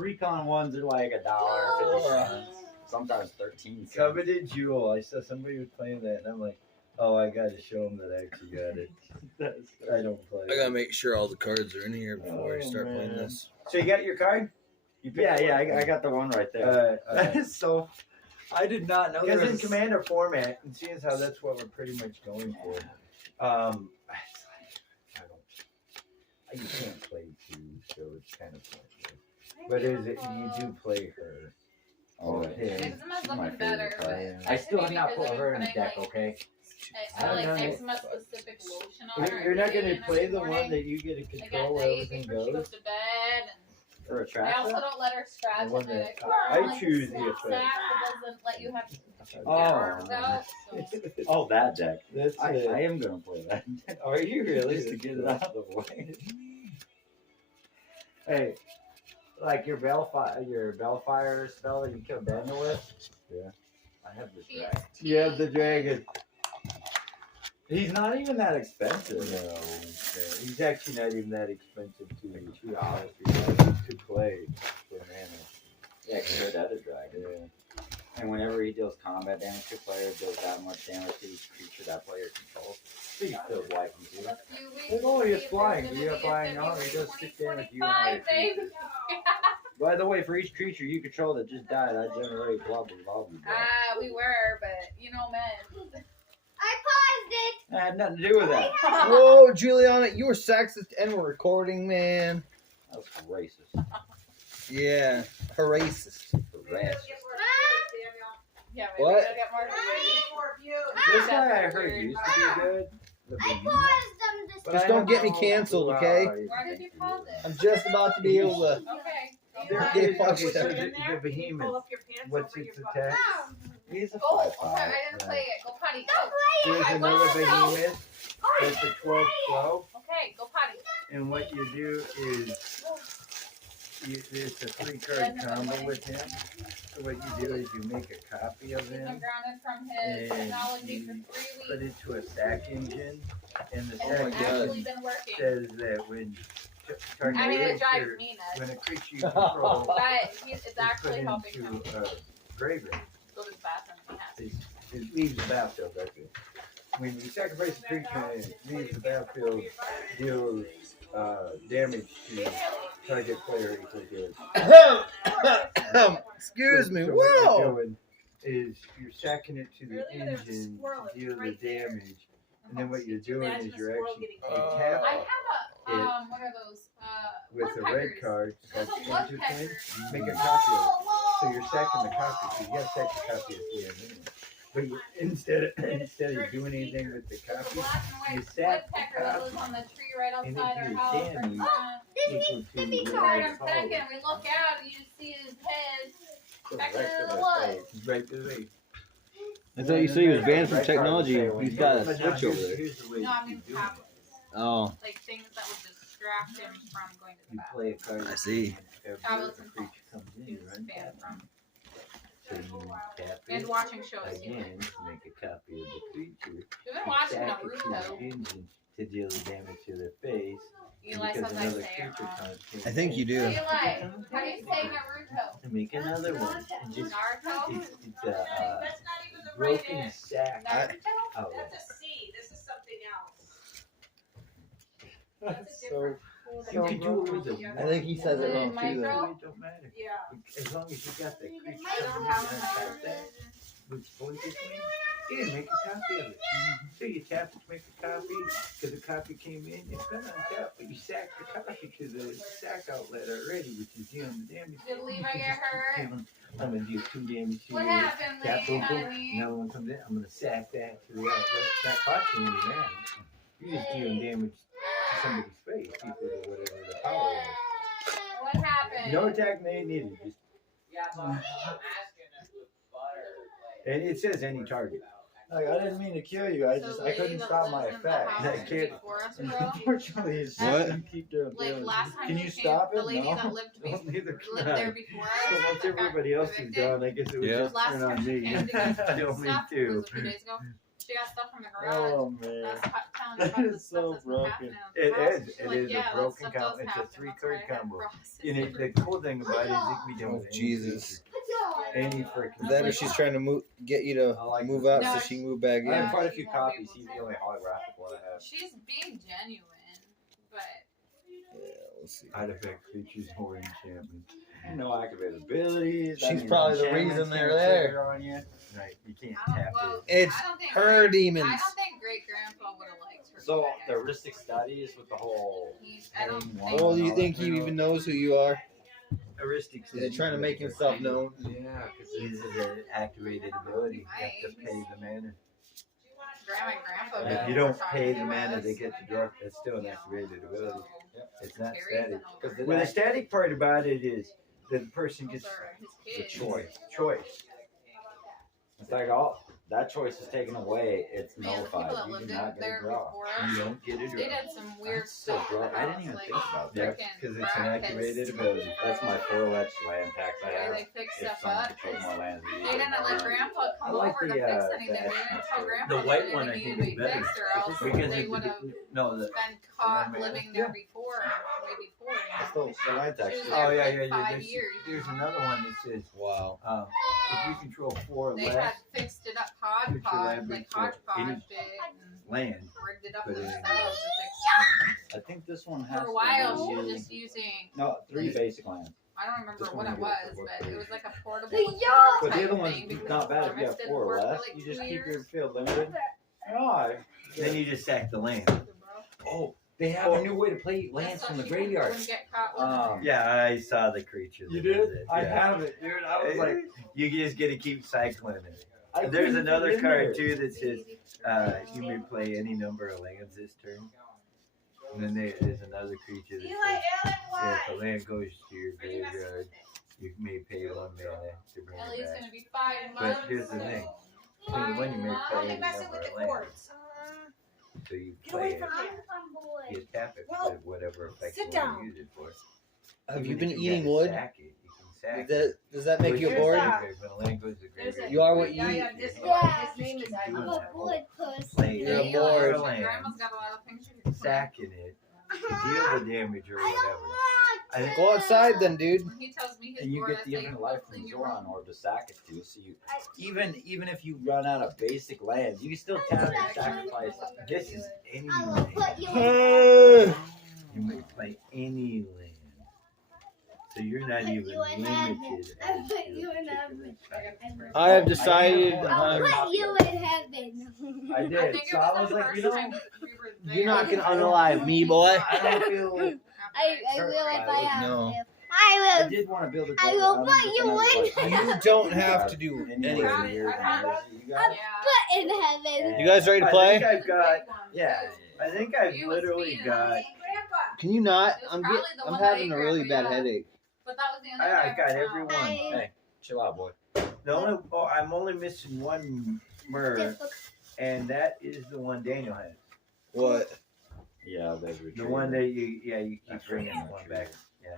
pre-con ones are like $1.50. Sometimes 13 cents. Coveted Jewel. I saw somebody was playing that, and I'm like, oh, I got to show them that I actually got it. I don't play. I gotta make sure all the cards are in here before I start playing man. this. So you got your card? You I got the one right there. That is so. I did not know Because in Commander format, and seeing as how that's what we're pretty much going for, you can't play two, so it's kind of pointless. But is it you do play her? Oh, yeah. Eczema's looking better, but I still have not because put I've her been in the deck, putting, okay? I I don't like know. eczema specific lotion on her. You're not every going day to play and the every one morning. that you get to Like control at where night everything before she goes? goes to bed. For a I track? also don't let her scratch The one at night. that- I I choose the sack effect. that doesn't let you have Oh. arms out. So. Oh, that deck. That's I it. am going to play that. Are you really? Just to get it out of the way. Hey, like your Bellfire spell that you kill Daniel with? Yeah. I have the She's dragon. You have the dragon. He's not even that expensive. No, he's actually not even that expensive to play for mana. Yeah, compared to other dragons. And whenever he deals combat damage to a player, it deals that much damage to each creature that player controls. So you still wipe him too. A few weeks Well, no, to he's see if flying. there's You're gonna be a flying on, he February does 6 damage to you and all your 2025, baby. creatures. By the way, for each creature you control that just died, I generate blah blah blah blah. We were, but you know, men. I paused it. That had nothing to do with that. Whoa, Juliana, you were sexist and we're recording, man. That was racist. Yeah, racist. Racist. Yeah, What? we gotta get more views. This guy I heard used to be good. The I Behemoth. paused them this But Just I don't get me know canceled, how okay? I- Why did you pause it? I'm just about to be able to. Okay. There Okay, is- fuck okay, it. so the Behemoth. What's its attack? He's a Go. 5/5. Okay, I didn't play it. Go potty. Don't Go. play There's it. another will. Behemoth. That's a 12/12. Okay, go potty. And what you do is, it's a 3-card combo with him. So what you do is you make a copy of He's been him, grounded from his And technology for you 3 put weeks. it to a sack engine, and the And Oh my it's sack God. actually engine been working. says that when I mean, it drives creature, me when nuts. a creature you control But it's is put actually helping him into a graveyard, go to the bathroom when he has to. it leaves the battlefield. That's it. When you sacrifice a creature and it leaves the battlefield, deals damage to target player equal to it. Excuse me. So what you're Whoa! doing is you're sacking it to the engine to deal the damage, and then what you're doing is you're actually you tap I have a what are those? with a red woodpeckers. card There's called a Stranger woodpecker. Thing, make a copy of it. So you're stacking the copy. So you got to stack the copy at the end anyway. But you, instead of doing anything with the There's a copy, black and you white sack the woodpecker that lives copy on the tree right and outside our it house. gives damage equal to Tippy the card. I'm second. We look out and you just see his head. So Back the rest into of the it woods. stays right to the I thought you said he was banned from Red card will technology. say when He's you- got a but switch now over there. here's the way No, I you mean do it. tablets. Oh, Like things that would distract him from going to the You bathroom. play a card. I see. Every Tablets and creature comes in, He you was run banned tap. from. So you tap And it watching shows too. again, make a copy of the creature. We've been watching Stack it to Naruto. the engine to deal the damage to their face. Eli because says I another say it creature wrong. comes I think you do. Eli, how do you say Naruto? to make another one. And just Naruto? it's a broken sack Naruto? outlet. That's a C. This is something else. So you can do it with a I think he says it wrong too. Micro? Though. It don't matter. Yeah. As long as you got the creature I don't coming have in and tap that with voice yeah, make a copy of it. So you tap it to make a copy, because the copy came in, it's been untapped, but you sacked the copy to the sack outlet already, which is dealing the damage. Did Levi You can get just hurt? keep telling, I'm gonna do 2 damage to What you. happened, Tap Lee, boom, boom. honey? Another one comes in, I'm gonna sack that to the outlet. That costs you any mana. You're just dealing damage to somebody's face, equal to whatever the power is. What happened? No attack made needed, just Yeah, but I'm asking if the butter. and it says any target. Like, I didn't mean to kill you. I couldn't stop my effect. I can't- Unfortunately, it's What? you keep doing Like things. last time Can she you came, stop the it? lady No. that lived, Neither lived can I. there before So us. once that got everybody else is evicted. gone, I guess it was Yeah. just Last turn time on she me. came to get I don't stuff mean was to. a few days ago. She got stuff from the garage. Oh man. That's telling That you about the is stuff so that's been broken. happening with It the house. is. She's It like, is yeah, a that broken stuff combo. does It's a happen. three-card That's why I had combo. processed And it. the cool thing about it is it can be done Oh with any Jesus! creature. Any freaking. That or she's trying to get you to I like move this. out No, so she can move back I have in. quite a she few won't be copies. able He's to. the only holographic one I have. She's being genuine, but Yeah, let's see. Artifact creatures or enchantments. No activated abilities. She's probably the reason they're there. On you. Right. You can't I don't, tap well, It's I don't think her I demons. don't think great grandpa would have liked her. So being the there. heuristic studies with the whole. I don't Hang think. one. Well, you think he even knows who you are? Heuristics. They're trying to make himself known. Yeah, because this is an activated ability. You have to pay the mana. Grandma and grandpa. And know if you what don't we're pay the talking mana about. they get to draw, that's still an activated ability. So, It's not Terry's static. been over. Because Well, the static part about it is that the person Those gets are his The kids. choice. It's like all that choice is taken away. It's Man, the people nullified. that You lived do in not get there a draw. before you us, don't get a they draw. did some weird That's so stuff. broad. in the I didn't house, even like think about that. Yeah, frickin' because it's an brackets. activated ability. That's my 4-ledge land tax I The way have. they fix If stuff someone up. controls more land than you, They didn't let grandpa I come like over to the, fix the anything. They didn't Xmas tell too. grandpa The that white anything one, I needed think, to is be better. fixed, or else Because they it, would have no, the, been caught man. living there before, way before. It's the land tax. She was too. there oh for yeah, like yeah, yeah. 5 There's, years. there's another one that says Wow. if you control 4 or They less had fixed it up Put your hodgepodge, land like so any- hodgepodge it, and land, rigged it up Put it in. themselves to fix I think this one it. has For a while, to she was be just using, no 3 basic lands. I don't remember This what one it you was, get to but work it was like a portable Yeah. computer But the type other one's thing because not bad if you Thomas have didn't 4 or work for less. like You just 2 keep your years. field limited. No, then you just sack the land. oh, they have a new way to play lands So from the she graveyard. wouldn't get caught with it. Yeah, I saw the creature. You that did? it. I Yeah. have it, dude. I was like, You just get to keep cycling it. I There's couldn't another get in there. card too that says you may play any number of lands this turn. And then there's another creature that says if a land goes to your graveyard, you may pay 1 mana to bring Ellie's it back. gonna be 5 But months. here's the thing. so- When you win, you may Mom, play you're any messing number with of the lands. cords. So you Get away play it, from I'm there. some boy. you tap it Well, with whatever effect sit you want down. to use it for. Have Even you if been you eating gotta wood? Sack it, you can sack Does that make you There's bored? that. When a land goes to the graveyard, You are what you Yeah, eat. yeah, this Yeah. one. His name is Keep doing I'm Ivan. a boy person. Play You're any bored. number of Grandma's lands, got a lot of things she can play. sacking it, deal the damage or I don't whatever. want. I think Go outside then, dude. When he tells me his And you board, get I the say, infinite life "Clean from your room." Zoran orb to sack it too. So you even if you run out of basic lands, you can still tap and sacrifice. this is any I will land. put you in. Hey. You may play any land. So you're not Put even you in heaven. limited I as put to you in particular heaven. type. I have decided I'll I'm. put you in heaven. I I did. think it So was I was the like, first you know, time we were there. You're not gonna unalive me, boy. I don't feel. I will if I have No. to. I I will. did want to build a. I deck will around put it, you but then I was in. like, You don't have to do anywhere anything. near Jersey, you guys. Put in heaven. You guys ready to I play? think I've got. Yeah. I think I've He was literally feeding got. us. Can you not? It was I'm probably get, the I'm one that having a ate really Grandpa, bad yeah. headache. But that was the only I one got found. every one. Hey, chill out, boy. The only. Oh, I'm only missing one myrrh, and that is the one Daniel has. What? Yeah, there's The one that you keep That's bringing right. one back. Yeah.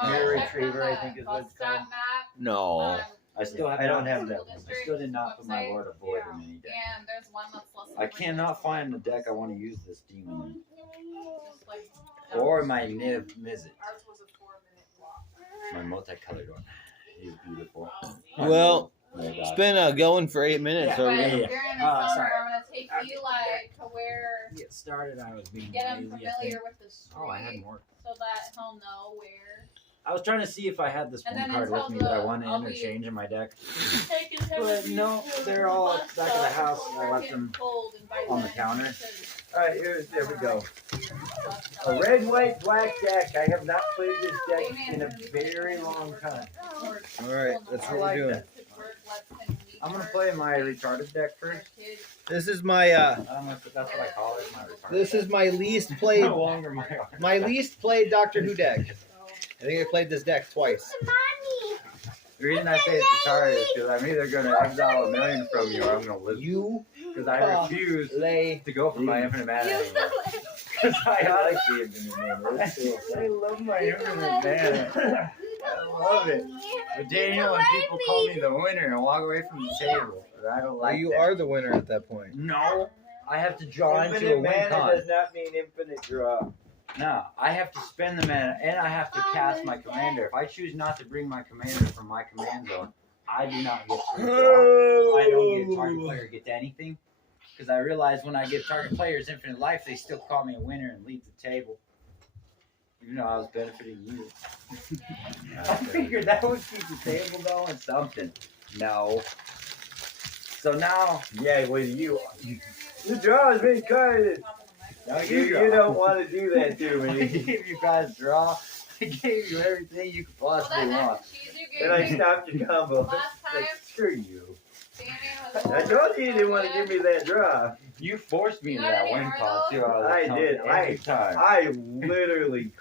Oh, Mirror check on retriever, I the think is what it's bus stop called. map No. on I still have. I don't not- have that one. I still did not put my website. Lord of Void in any deck. And there's one that's less than I cannot find the deck I want to use this demon in. Just like Or my Niv Mizzet. Ours was a 4-minute walk. My multicolored one. He's beautiful. Well, Oh my It's God. been going for 8 minutes Yeah. But already. yeah. during the summer, Sorry. I'm gonna take Eli to where Get started. I was being get him lazy, I familiar think. with the street, Oh, I had more. so that he'll know where. I was trying to see if I had this And one then card with until me that I the- want to I'll be- interchange in my deck. Taking him But to no, the they're all bus at the back of the stop house. before I it left gets them cold, and by on the then, counter. because Alright, there we go. you're at the bus stop. A red, white, black deck. I have not played this deck in a very long time. Alright, that's what we're doing. I'm gonna play my retarded deck first. This is my I don't know if that's what I call it. My retarded. this is deck. my least played no longer my. least played Doctor Who deck. I think I played this deck twice. Mommy. The reason I say it's retarded is because I'm either gonna exile a million from you or I'm gonna live. You Because I refuse lay. to go for my infinite mana anymore. Because I like the infinite mana. It's cool. I love my infinite mana. love it. But Daniel, and people call me the winner and walk away from the table. But I don't Well, like you that. are the winner at that point. No, I have to draw into a Infinite win mana con. does not mean infinite draw. No, I have to spend the mana and I have to cast my commander. If I choose not to bring my commander from my command zone, I do not get free draw. I don't get target player gets anything. Because I realize when I give target players infinite life, they still call me a winner and lead the table. Even though I was benefiting you. I figured that would keep the table going something. No. So now, Yeah, with you. The draw has been cut. now You draw. don't want to do that to I me. gave you guys draw. I gave you everything you could Well, possibly that mac want. and cheese you And I gave me stopped your combo. last time, Like, screw you. Sammy, was I told you you didn't want to give me that draw. You forced me You into got that any win more, con though? too. I did. Every time. I literally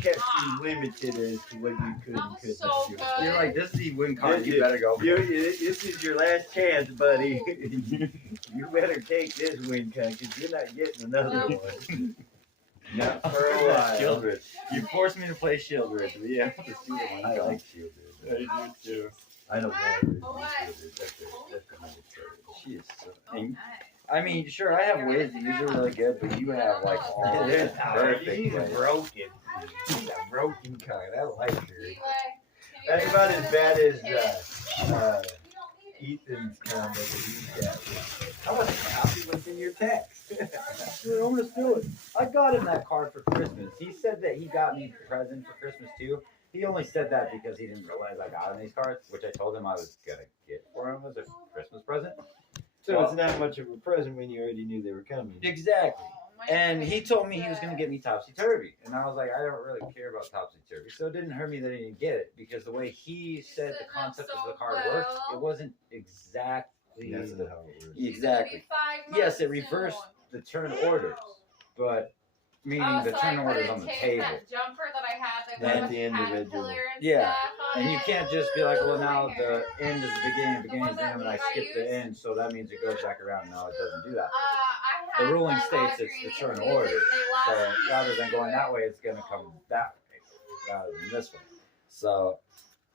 kept you limited as to what you could That and was couldn't so do. good. You're like, this is the win con. This You is- better go. For it. This is your last chance, buddy. You better take this win con because you're not getting another one. Not for a while. Shieldred. You forced me to play Shieldred to be able to see the win I con. like Shieldred. I do too. I don't know. Oh, what? She is so. Oh, and- nice. I mean, sure, I have ways to use her really good, but you have like all the perfect She's ways. broken. She's a broken card. I like her. Eli, can you That's grab about me as some bad as chips? Ethan's combo that he's got. How much copy was in your text? Dude, I'm gonna steal it. I got him that card for Christmas. He said that he got me a present for Christmas too. He only said that because he didn't realize I got him these cards, which I told him I was gonna get for him as a Christmas present. So it's not much of a present when you already knew they were coming. Exactly. Oh, my And he goodness. told me he was gonna get me Topsy Turvy, and I was like, I don't really care about Topsy Turvy, so it didn't hurt me that he didn't get it because the way he said the Sitting up concept so of the card worked, it well. wasn't exactly That's not how it works. She's gonna be exactly. 5 Yes, it months reversed soon. the turn orders, but meaning Oh, the so turn I orders couldn't on the take table. that jumper that I had that Not was the with individual. caterpillar and Yeah. stuff on And you it. can't just be like, well, now Right the here. end is the beginning, The beginning is one the that end, and I I skip the used? end, so that means it goes back around. No, it doesn't do that. I The had ruling that states Audrey it's the and turn Ethan order, music, they so lost rather than pieces going to that it. way, it's gonna come that way rather than this way. So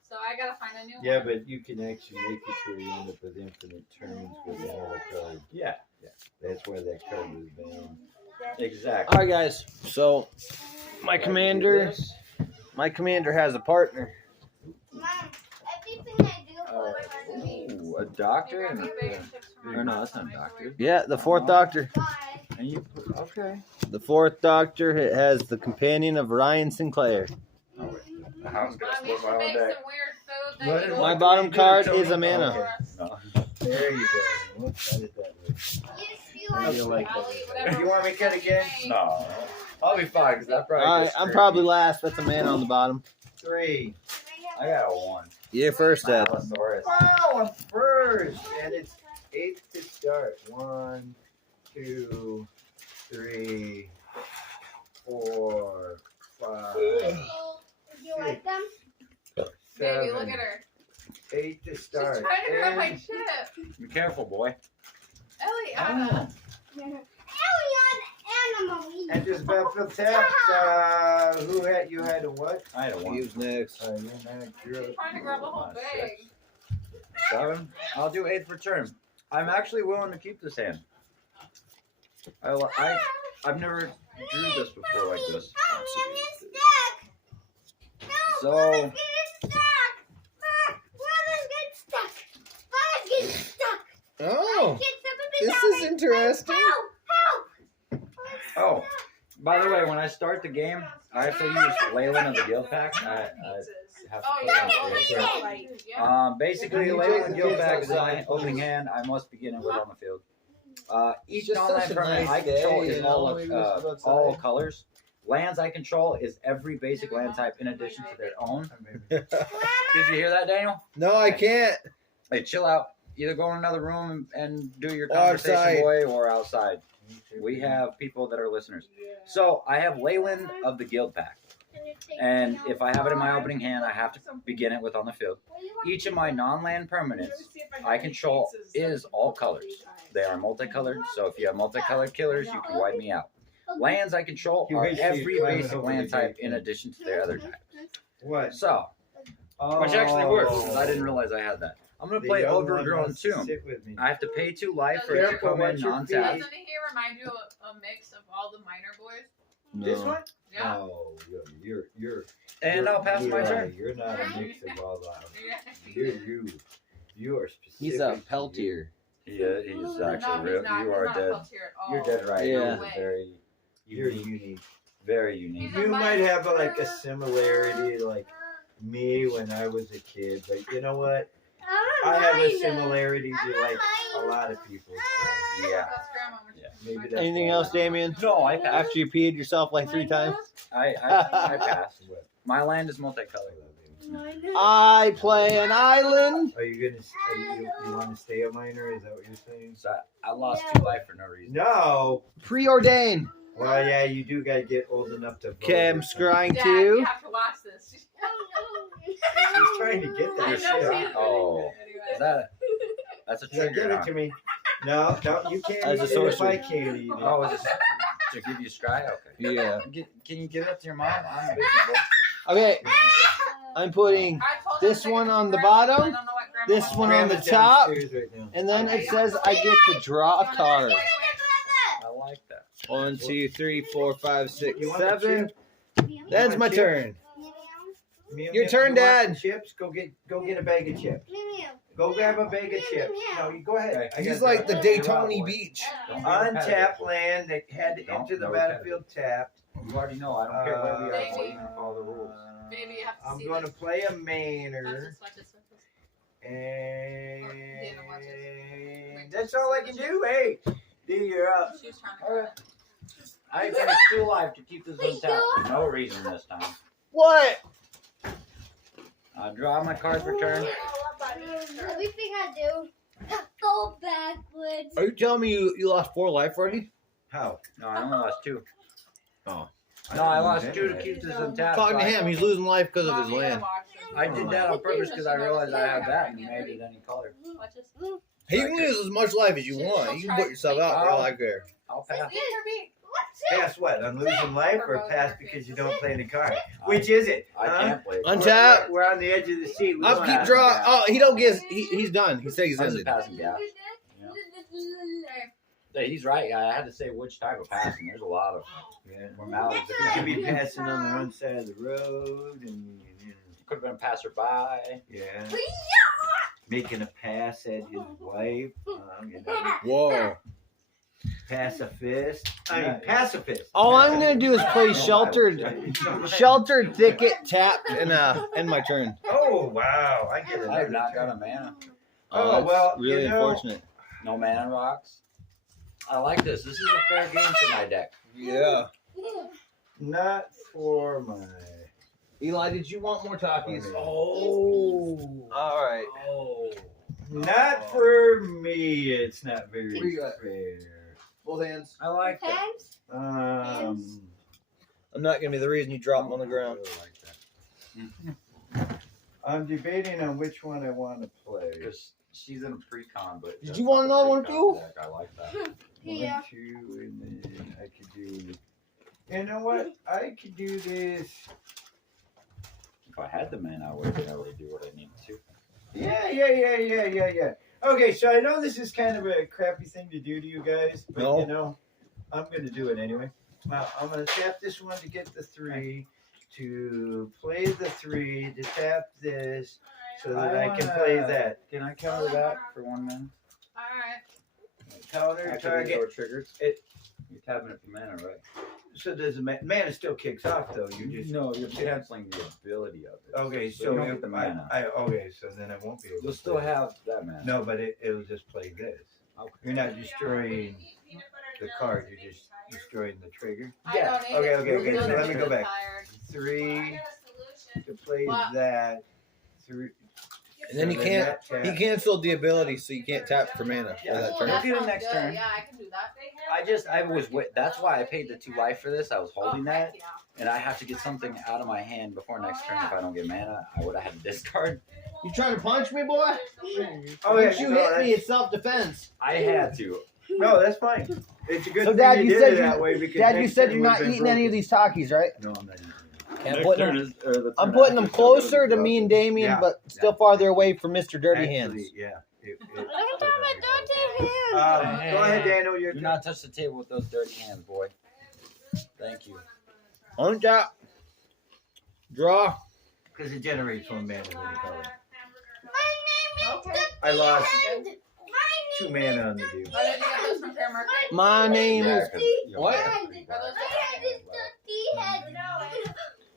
So I gotta find a new Yeah, one. but you can actually make it where you end up with infinite turns with another card. yeah, That's why that card was banned. exactly. All right, guys. So my commander has a partner. Mom, everything I do Uh, for me. Ooh, a doctor Can and you grab me bacon chips from or no, across that's not the a doctor. microwave? Yeah, the fourth Doctor. Bye. And you put, okay. The fourth Doctor has the companion of Ryan Sinclair. I was gonna Mom, you split my should own make day. some weird food that What you is- don't My what bottom do you do, card Tony? is a mana. Okay. No. There you go. Whoops, I did that way. Yes, you I like feel like I'll that. eat whatever You want me to cut again? No, I'll be fine because that probably. All right, just I'm screwed probably me. last. That's a mana on the bottom. 3. I got a 1. Yeah, first Ed. Allosaurus. Wow, I'm first, and it's 8 to start. 1, 2, 3, 4, 5, You like them? Baby, look 7, at her. 8 to She's start. trying to grab my And chip. Be careful, boy. Eliana. Alien animal. And just about to tap. Who had you had a what? I had a 1. Who's next? You're next. You're She's trying to grab a whole bag. 7. I'll do 8th return. I'm actually willing to keep this hand. I've never drew this before like this. So Oh, this is interesting. oh, by the way, when I start the game, I have to use Leyland of the Guild Pack. I have to Oh, put yeah. it on the field. Yeah. Basically, You Leyland take of the the Guild kids Pack is outside, my opening please. hand. I must begin it with on the field. Each Just non-land such a permanent nice I control day, is you know, all we of, wish it was all outside. colors. Lands I control is every basic land type in addition to their own. Did you hear that, Daniel? No, I can't. Hey, chill out. Either go in another room and do your Outside. conversation, boy, or outside. We have people that are listeners. So I have Leyland of the Guild Pack. And if I have it in my opening hand, I have to begin it with on the field. Each of my non-land permanents I control is all colors. They are multicolored, so if you have multicolored killers, you can wipe me out. Lands I control are every basic land type in addition to their other types. What? So, which actually works. 'Cause I didn't realize I had that. I'm gonna play The young one Overgrown wants to Tomb. sit with me. I have to pay 2 life for it to Careful, come in watch your non-tap. feet. Doesn't he remind you of a mix of all the minor boys? This one? Yeah. No, you're. And I'll pass my yeah, turn. You're not a mix of all that. Yeah. You are specific. He's a Peltier. Yeah, he's No, actually he's not. you are He's dead. not Peltier at all. You're dead right. Yeah. You're very, You're unique. very unique. He's a You might mic. have like a similarity, like me when I was a kid, but you know what? I have a similarity to like a lot of people. So, yeah. That's grandma. Yeah. Maybe that's Anything why. else, Damien? No, I passed. After you peed yourself like 3 times? I passed. My land is multicolored. I play an island. Are you gonna? You want to stay a minor? Is that what you're saying? So I lost 2 life for no reason. No. Preordained. Well, yeah, you do gotta get old enough to vote. Okay, I'm scrying Dad, 2. you have to watch this. She's trying to get I that know shit she's out. really Oh. good Is anyway. that's a Yeah, trigger. give it huh? to me. No, you can't As a eat it if I sorcerer. can't eat it. Oh, is this to give you scry? Okay. Yeah. Can you give it to your mom? I'm busy, Okay, I'm putting I told this him to one take it on to the grandma, bottom, but I don't know what grandma this wants. one on the Grandma's top, downstairs right now. and then it says I get to draw a card. I like that. 1, 2, 3, 4, 5, 6, You want a 7. chip? That's my chip? turn. Meow, Your meow. turn, You want Dad. Chips? Go get a bag of chips. Go grab a bag of chips. No, you go ahead. I He's gotta like do the it. Daytona Beach. Don't be Untapped land that had to Don't- enter the no battlefield tapped. You already know. I don't care where we are. Baby. So you can follow the rules. Baby, you have to I'm see going to this. play a Watch manor, this, watch this, watch this. David, watch and that's all I can do. Hey, D, you're up. She was trying to All grab right. it. I get 2 life to keep this untapped for no reason this time. What? I draw my card for turn. Everything I do, go backwards. Are you telling me you lost 4 life already? How? No, I only lost 2. Oh. No, I lost 2 to keep this untapped. Talking to him, he's losing life because of his Mom, you gotta land. watch this. I did that on purpose because I realized I had that and made it any color. Watch this. Hey, you can lose as much life as you want. You can put yourself out for all I care. I'll pass. Leave her be. Pass what? I'm losing life or pass because you don't play the card? Which is it? I Huh? can't play. Untap. We're on the edge of the seat. We I'll don't keep have- drawing. Oh, he don't get. He's done. He said he's I was ended. just passing gas. Yeah, he's right. I had to say which type of passing. There's a lot of Yeah. formalities. You could be passing on the wrong side of the road, and Could have been a passerby. yeah, making a pass at his wife. You know, Whoa. pacifist. I mean, pacifist. All I'm gonna do is play sheltered thicket, tapped, and end my turn. Oh wow, I get it. I have not got a mana. Oh, that's well, really you know- unfortunate. No mana rocks. I like this. This is a fair game for my deck. Yeah. Not for my. Eli, did you want more Takis? Oh. All right. Oh. Not for me. It's not very What do you got? fair. Both hands. I like that. Thanks. I'm not gonna be the reason you drop them on the ground. I like that. I'm debating on which one I want to play. Because she's in a pre-con, but Did that's you not want the another one pre-con too? deck. I like that. 1, Yeah. 2, and then I could do. You know what? I could do this. If I had the mana, I would have been able to do what I needed to. Yeah. Okay, so I know this is kind of a crappy thing to do to you guys, but No. you know, I'm going to do it anyway. Now, I'm going to tap this one to get the 3, to play the 3, to tap this, so that I can play that. Can I counter that for 1 minute? Alright. Counter After target. these are triggered. You're tapping it for mana, right? So does the mana still kicks off though? You just No, you're canceling the ability of it. okay. So So you don't get the mana. okay. So then I won't be able. You'll to still play have that mana. No, but it'll just play this. Okay. You're not destroying the card. You're just destroying the trigger. Yeah, I don't need okay, it. okay, okay, Still so let need me to go be back. tired. 3 to play What? that. 3. And then he so can't. that tap. He canceled the ability, so you can't tap for mana for Yeah. that Oh, turn. that Do the sounds next good. turn. Yeah, I can do that. I was that's why I paid the 2 life for this. I was holding Oh, that, heck yeah. and I have to get something out of my hand before next turn. If I don't get mana, I would have had to discard. You trying to punch me, boy? Oh, Once yeah, you no, hit me, that's- it's self-defense. I had to. No, that's fine. It's a good So, thing Dad, you you did said it you- that way because Dad, you next said turn you're would've not been eating any of broken. these Takis, right? No, I'm not eating. I'm putting them closer to me and Damien, Yeah, but still farther away from Mr. Dirty Hands. Actually, yeah. Look at my dirty hands. Go ahead, Daniel. You're Do not touch the table with those dirty hands, boy. Thank you. On top. Draw. because it generates one mana when you color. My name is I lost Dirty Hand. 2 mana on the dude. Oh, did you get those from Fair Market? My name is What?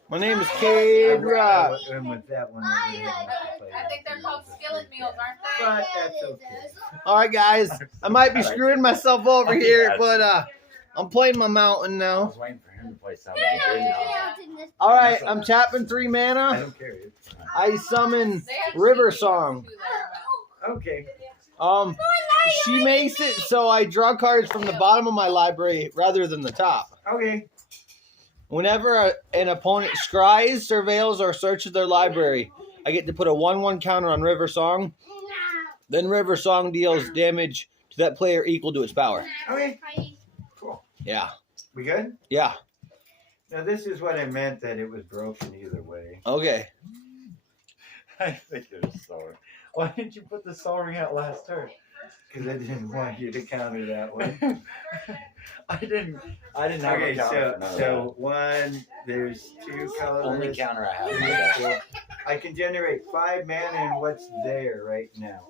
My name is Kid Rock. And with that one, I think they're called skillet meals, aren't they? But that's okay. All right, guys. I might be screwing myself over here, but I'm playing my mountain I now. was waiting for him to play something. All right, I'm tapping 3 I mana. don't care. It's fine. I summon They have River cheat Song. too there, Okay. She makes it so I draw cards from the bottom of my library rather than the top. Okay. Whenever an opponent scries, surveils, or searches their library, I get to put a 1/1 counter on River Song. Then River Song deals damage to that player equal to its power. Okay. Cool. Yeah. We good? Yeah. Now this is what I meant, that it was broken either way. Okay. I think you're sorry. Why didn't you put the Sol Ring out last turn? Because I didn't want you to counter that one. I didn't have Okay, a counter for none of so 1, there's 2 that. colors. Only counter I have. 3, is that. 4. I can generate 5 mana and what's there right now.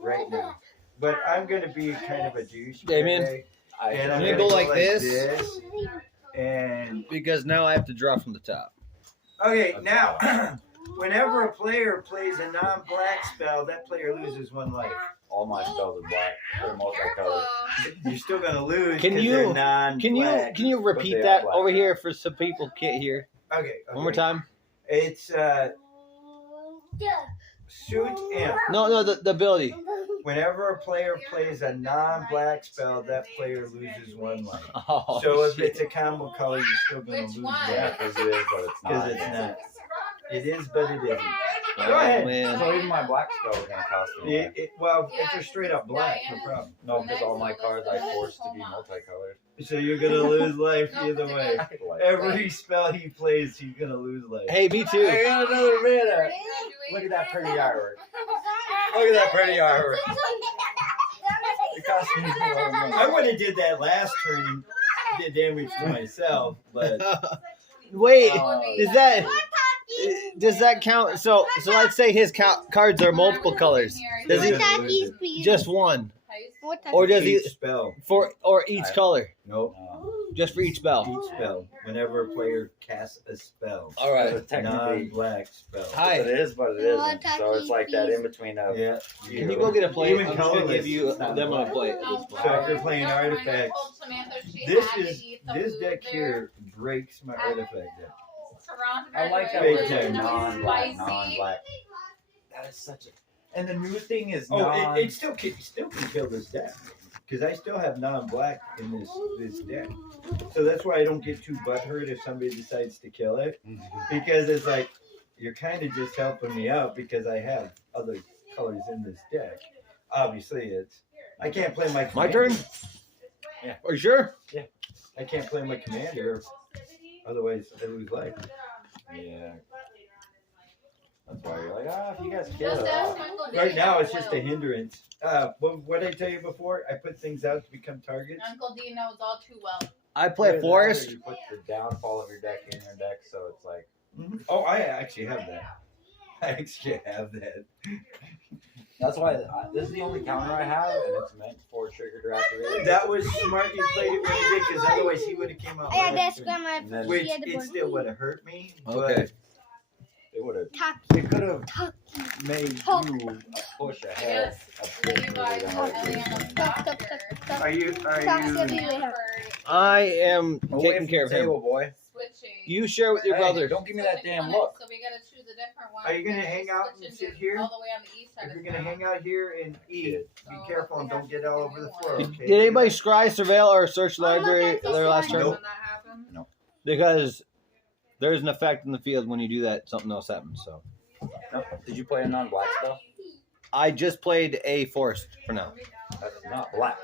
But I'm gonna be kind of a douche. Damien, and I'm I'm gonna gonna go like this. And Because now I have to draw from the top. okay, now whenever a player plays a non-black spell, that player loses 1 life. All my spells are black. They're multicolored. You're still gonna lose. Can 'cause you- they're non-black. Can you repeat they are that black. over here for some people can't hear? Okay. One more time. It's suit imp. No, the ability. Whenever a player plays a non-black spell, that player loses 1 life. Oh, So if shit. it's a combo color, you're still gonna Which lose one? Yeah, that. because it is, but it's not. Because it's not. It is, but it isn't. Oh, Go ahead. man. So even my black spell is gonna cost me. Well, if they're straight up black, no problem. No, because all my cards I forced to be multicolored. So you're gonna lose life No, either because way. Like, Every spell he plays, he's gonna lose life. Hey, me too. I got another mana. Look at that pretty artwork. Look at that pretty artwork. It cost me more money. I would have did that last turn and did damage to myself, but Wait, Oh. does that count? So let's say his cards are multiple colors. Does he just one, or does he each spell. or each color? Nope. Just for each spell. Each spell. Whenever a player casts a spell. All So right. technically, Non-black spell. Hi. it is, but it isn't. So it's like that in between of. Yeah. Can you go get a plate? Even I'm just gonna colorless. give you them on a plate. No, So if you're playing no, Miranda artifacts, told Samantha she This had to is eat the this food deck there. here breaks my artifact deck. Surrounded I like that by Big word, time. non-black, spicy. non-black. That is such a. And the new thing is Oh, non. it still can kill this deck because I still have non-black in this deck. So that's why I don't get too butthurt if somebody decides to kill it, because it's like you're kind of just helping me out because I have other colors in this deck. Obviously, I can't play my My commander. turn. Yeah. Are you sure? I can't play my commander, otherwise I lose life. Yeah. That's why you're like, if you guys kill Just it. ask Uncle Right D now, knows it's just a well. hindrance. What did I tell you before? I put things out to become targets. Uncle D knows all too well. I play Either that or forest. You put the downfall of your deck in your deck, so it's like. Oh, I actually have that. I actually have that. That's why this is the only counter I have, and it's meant for trigger to activate. That was smart you played it when you did, because otherwise he would have came out. I last that's turn. grandma. And then Which She had the it board. still would have hurt me. Okay. it would have. Taki. It could have made Talk. you push I ahead guess a bit Levi further and than what Ellie it and is. the Talk, doctor. talk. Are you? Talk. I am Away taking from care the of him. table, boy. Switching. You share with your Hey, brother. don't give me So that which damn one look. is- So we gotta choose a different one. Are you gonna Because hang we're out and switching sit to here? All the way on the east side If of you're gonna town. hang out here and eat, be So careful and we have don't to get all get a over new the one. floor. Did, Okay? did anybody scry, surveil, or search the library their last turn? Nope. When that happened. Because there's an effect in the field when you do that. Something else happens. So No. Did you play a non-black spell? I just played a forest for now, That's not black.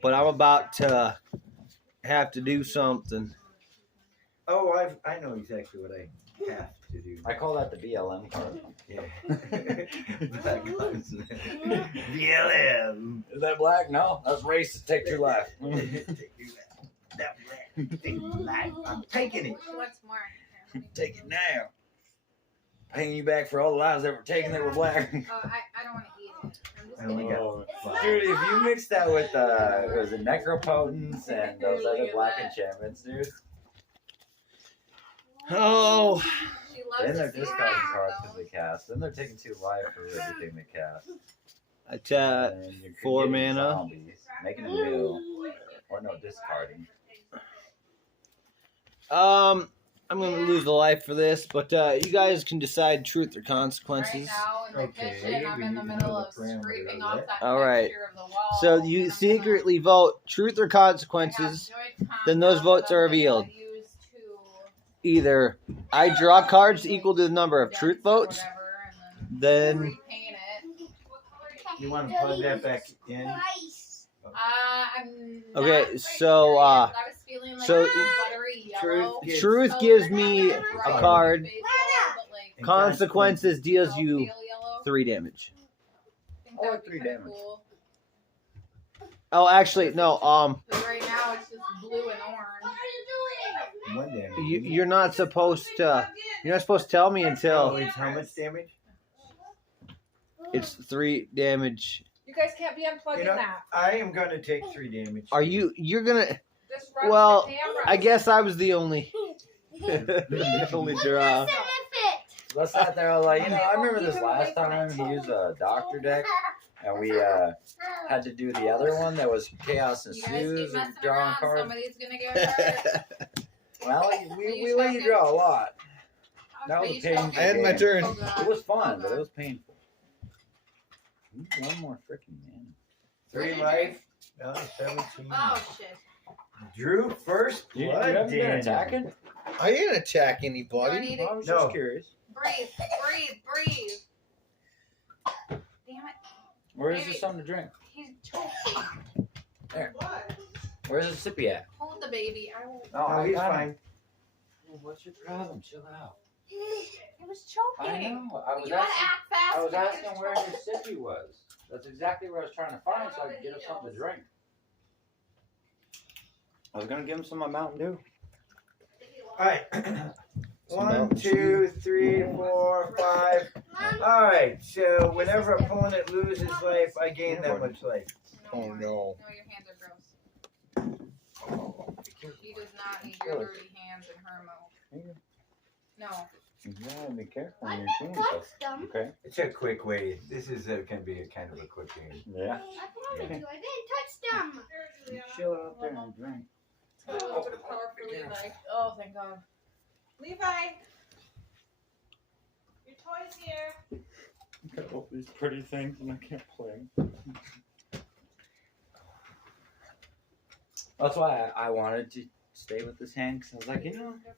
but I'm about to have to do something. Oh, I know exactly what I have to do. I call that the BLM card. Yeah. Black lives matter. BLM. Is that black? No, that's racist. Take your life. That black. Take your life. I'm taking it. She wants more. Take it now. Paying you back for all the lives that were taken that were black. Oh, I don't want to eat it. I'm just I only kidding. got five. Dude, if you mix that with was it necropotence and those other black enchantments, dude. Oh, She loves Then to they're see discarding her cards though. because they cast. Then they're taking 2 life for everything they cast. attack. And you're 4 creating mana. zombies, making a mill, or no, discarding. I'm gonna lose the life for this, but you guys can decide truth or Right consequences. now in the Okay, kitchen, I'm we in the need to middle know of the parameter scraping of off that. that All right. texture of the wall. So and you I'm secretly vote truth or consequences. Then those votes are revealed. Either I draw cards equal to the number of truth votes, then repaint it. You want to plug that back in? I'm not Okay, quite so, sure yet, but I was feeling like so- it was buttery yellow. Truth truth So gives it's not me like a bright card. face yellow, but like And consequences deals pale you yellow. 3 damage. I think Oh, that would be 3 kinda damage. cool. Oh, actually, no. 'Cause right now it's just blue and orange. One damage. You're not supposed to. You're not supposed to tell me Oh, until it's how much damage? it's 3 damage. You guys can't be unplugging You know, that. I am going to take 3 damage. Are you? You're gonna. This runs Well, the camera. I guess I was the only. only draw. Let's sat there, I was like, I remember this last time he used a doctor deck, and we had to do the other one that was chaos and You guys keep snooze and messing drawing around, cards. somebody's gonna get hurt. Well, Are we you let you choking? draw a lot. That was Are a you pain. choking? I had my turn. Oh, God. It was fun, Oh, but it God. was painful. One more freaking man. 3 life. No, 17. Oh shit. Drew first You blood haven't been damage. attacking? I didn't attack Do I anybody. need I to was No. just curious. breathe, breathe. Damn it. Where is Maybe- this something to drink? He's choking. Where's the sippy at? Hold the baby. I will. No, No, he's fine. What's your problem? Chill out. It was choking. I know. I was You gotta asking. act fast. I was because asking it's where choking. your sippy was. That's exactly what I was trying to find, so I could get him something to drink. I was gonna give him some of my Mountain Dew. Alright. 1, 2, 3, 4, 5. Alright, so whenever opponent loses life, I gain that much life. Oh, more. no. No, your hands are gross. She does not need your dirty hands in her mouth. No. You gotta be careful when you're doing stuff. Okay. It's a quick way. This is going to be a kind of a quick game. Yeah. I didn't touch them. Chill out there and drink. A little bit of power for Levi. Oh, thank God. Levi! Your toy's here. Got all these pretty things and I can't play. That's why I wanted to stay with this hand because I was like, They're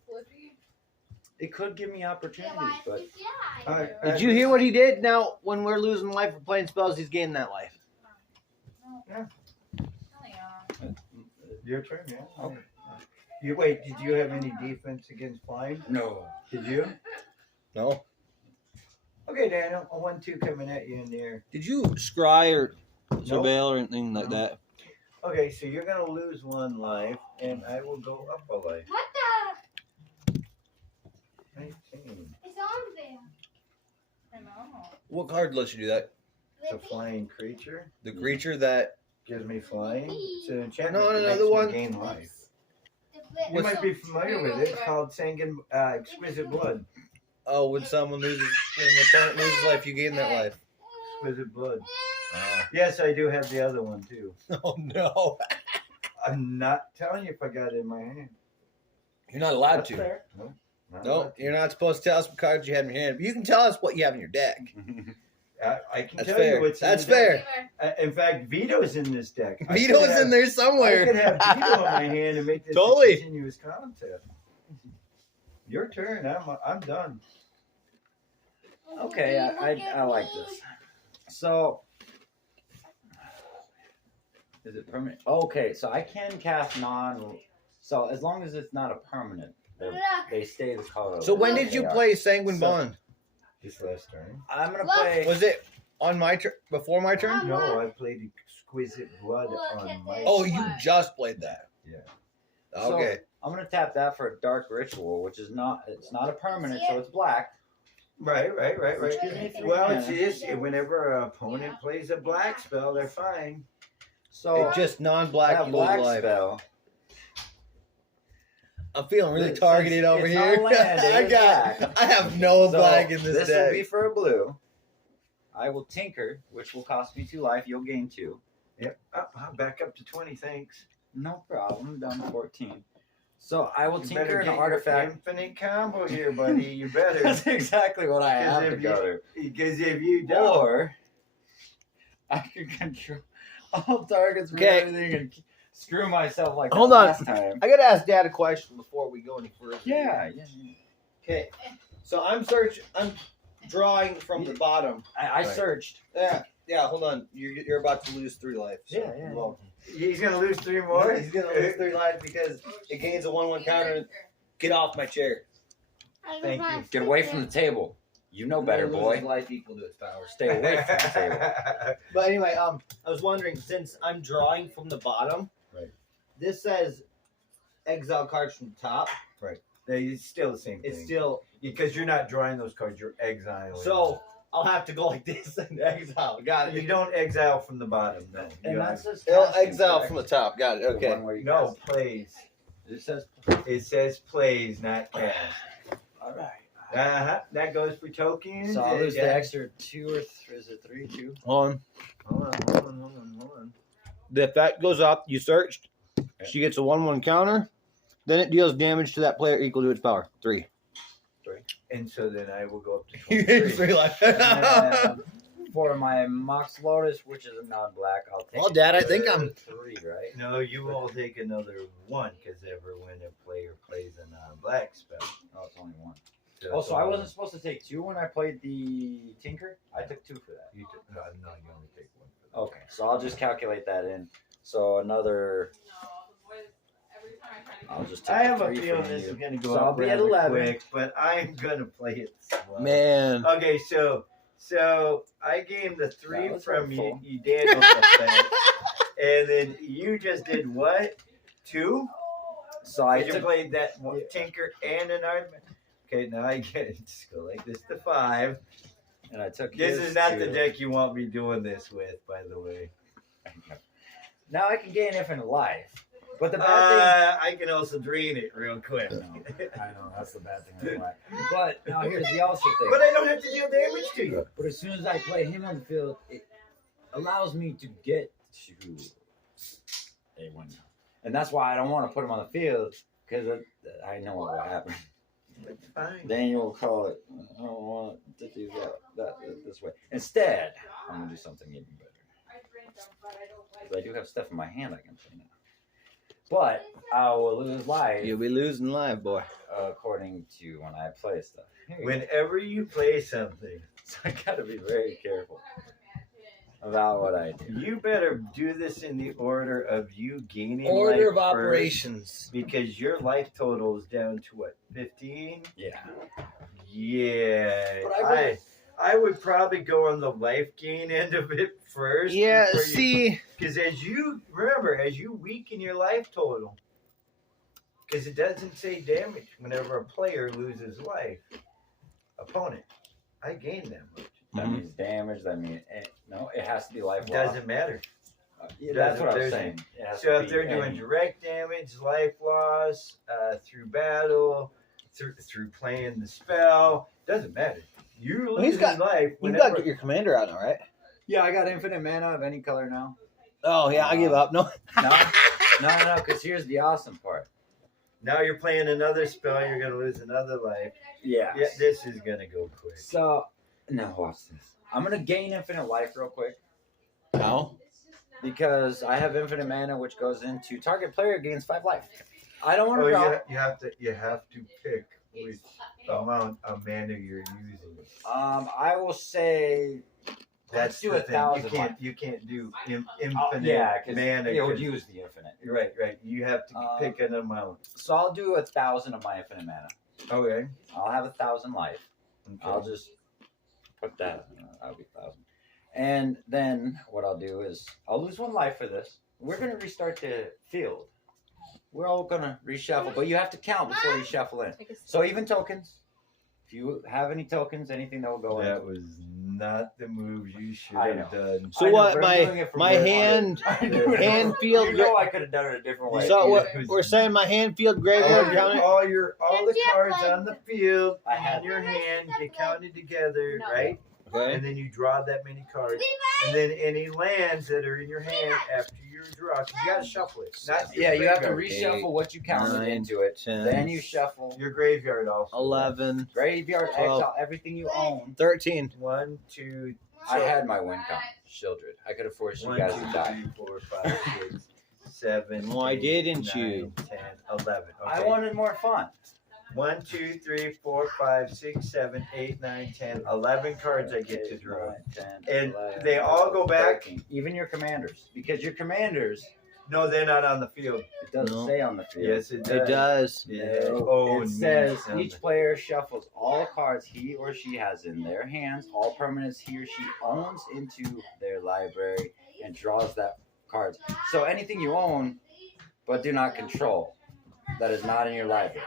flippy. it could give me opportunities, but Alright, Did you hear what he did? Now, when we're losing life for playing spells, he's gaining that life. Hell yeah. Your turn, yeah. Okay. You wait. Did you have any defense against flying? no. Did you? No. Okay, Daniel. A 1-2 coming at you in there. Did you scry or surveil or anything like that? Okay, so you're gonna lose 1 life, and I will go up a life. What the? 19. It's on there. I know. What card lets you do that? It's a flying creature. The creature that. Gives me flying. It's an enchantment. No, no, that no, makes the me one- gain life. You What's- might be familiar with it. It's called Sanguine, Exquisite Blood. Oh, when someone loses, when the opponent loses life, you gain that life. Exquisite Blood. Yes, I do have the other one too. Oh no! I'm not telling you if I got it in my hand. You're not allowed That's to. fair. No, not No, allowed to. you're not supposed to tell us what cards you have in your hand. But you can tell us what you have in your deck. I can That's tell fair. you what's That's in the deck. fair. Levi. In fact, Vito's in this deck. I could Vito's have- in there I could somewhere. have Vito in my hand and make this Totally. a continuous contest. Your turn. I'm done. Okay, I like this. So, is it permanent? Okay, so I can cast so as long as it's not a permanent, They're- Look. They stay the color. So when that did you they are. play Sanguine So- Bond? This last turn. I'm gonna Look. play. Was it on my turn? Before my turn? Mom. No, I played Exquisite Blood Look on at my. this. Oh, you just played that. Yeah. Okay. I'm gonna tap that for a dark ritual, which is not. It's not a permanent, so it's black. Right. Which gives me 3 Well, mana. it's just whenever an opponent plays a black spell, they're fine. So It's just non-black. that You black lose life. spell. I'm feeling really It's- targeted over it's not here. land, I it's got. black. I have no So black in this will deck. be for a blue. I will tinker, which will cost me 2 life. You'll gain 2. Yep. I'll back up to 20, thanks. No problem. Down to 14. So I will You tinker better an get your artifact. infinite combo here, buddy. You better. That's exactly what I have to if go you, to. because if you don't, Or I can control all targets for Okay. everything and screw myself like Hold that on. last time. I gotta ask Dad a question before we go any further. Yeah. Okay. So I'm drawing from the bottom. I Right. searched. Yeah. Hold on. You're about to lose 3 life. So Yeah, yeah. Well, he's gonna lose 3 more. he's gonna lose 3 life because it gains a 1/1 counter. And get off my chair. Thank you. Get away from the table. You know better, And then boy. loses life equal to its power. Stay away from the table. But anyway, I was wondering, since I'm drawing from the bottom, Right. This says exile cards from the top. It's still the same thing. It's still because you're not drawing those cards. You're exiling. so I'll have to go like this and exile. Got you it. don't exile from the bottom. No. And You that's just It'll casting, exile correct? from the top. Got it. The Okay. one where you no cast. plays. It says. It says plays, not cast. All right. That goes for tokens. So I'll lose yeah. the extra 2 or 3. Is it 3, 2? Hold on. Hold on. The effect goes up. You searched. She gets a 1/1 counter. Then it deals damage to that player equal to its power. 3. And so then I will go up to You 23. get 3 life. And for my Mox Lotus, which is a non-black, I'll take. Well, Dad, I think another I'm- 3, right? No, you will take another 1 because ever when a player plays a non-black spell. Oh, it's only 1. So Oh, so I wasn't supposed to take 2 when I played the Tinker? I took 2 for that. You no, you only take 1. For that. Okay, so I'll just calculate that in. So another. I'll just take I have the a 3 feeling from this you. is going to go So I'll up be at rather 11. quick, but I'm going to play it slow. Man. Okay, so I gained the 3 That was from you, helpful. you Daniel's effect, and then you just did what? 2? So I You took. played that Yeah. Tinker and an Argument. Okay, now I get it. Just go like this to 5. And I took. This his is not the 2. deck you want me doing this with, by the way. Now I can gain infinite life. But the bad I can also drain it real quick. thing. I know, that's the bad thing. Anyway. But now here's the also thing. But I don't have to deal damage to you. But as soon as I play him on the field, it allows me to get to a 1. And that's why I don't want to put him on the field, because I know what will happen. It's fine. Daniel will call it, I don't want to do that this way. Instead, I'm going to do something even better. Because I do have stuff in my hand I can play now. But I will lose life You'll be losing life, boy. according to when I play stuff. Here you go. Whenever you play something, So I got to be very careful about what I do. you better do this in the order of you gaining Order life of first, operations. because your life total is down to what, 15? Yeah. Yeah. But I I would probably go on the life gain end of it first. Yeah, before you- see. Because as you weaken your life total, because it doesn't say damage whenever a player loses life, opponent, I gain that much. That Mhm. means damage. That means no. It has to be life It loss. doesn't matter. Yeah, that's what I was There's- saying. It has So to if they're be doing any- direct damage, life loss, through battle, through playing the spell, doesn't matter. You're Well, losing he's got- life You got to whenever. get your commander out now, right? Yeah, I got infinite mana of any color now. Oh, yeah, I give up. No. No, because here's the awesome part. Now you're playing another spell, you're going to lose another life. Yeah. Yeah, this is going to go quick. So, now watch this. I'm going to gain infinite life real quick How? because I have infinite mana, which goes into target player gains 5 life. I don't want Oh, to draw. you have to pick which amount of mana you're using. I will say That That's do the thing. You 1,000. can't do Oh, infinite yeah, because mana. it would 'cause- use the infinite. right. You have to pick an amount. So I'll do 1,000 of my infinite mana. Okay. I'll have 1,000 life. I'll just put that. That'll be 1,000. And then what I'll do is I'll lose 1 life for this. We're gonna restart the field. We're all gonna reshuffle, but you have to count before you shuffle in. So even tokens. If you have any tokens, anything that will go in. That was not the move you should I have know. done. So I know, what? but I'm doing it from My where- hand I'm doing it hand from- field. You know I could have done it a different way. So what? Yeah. We're saying my hand field graveyard count it. all the cards on the field I had- in your hand get counted together, No. right? Okay. And then you draw that many cards, and then any lands that are in your hand after you draw, 'cause you gotta shuffle it. Not your Yeah, you have to graveyard. reshuffle what you counted 9, into it. 10, Then you shuffle Your graveyard also. 11, graveyard, 12. exile, everything you own. 13. 1, 2, I had my win count, Shieldred. I could have forced you 1, guys 2, to die. 3, 4, 5, 6, 7. Why 8, didn't 9, you? 10, 11. I Okay. wanted more fun. 1, 2, 3, 4, 5, 6, 7, 8, 9, 10, 11 cards I get to draw. 9, 10, And 11, they all go back? 13. Even your commanders. Because your commanders, No, they're not on the field. it doesn't No. say on the field. Yes, it does. It does. Yeah. No, Oh, it says man. each player shuffles all cards he or she has in their hands, all permanents he or she owns into their library, and draws that cards. So anything you own but do not control that is not in your library.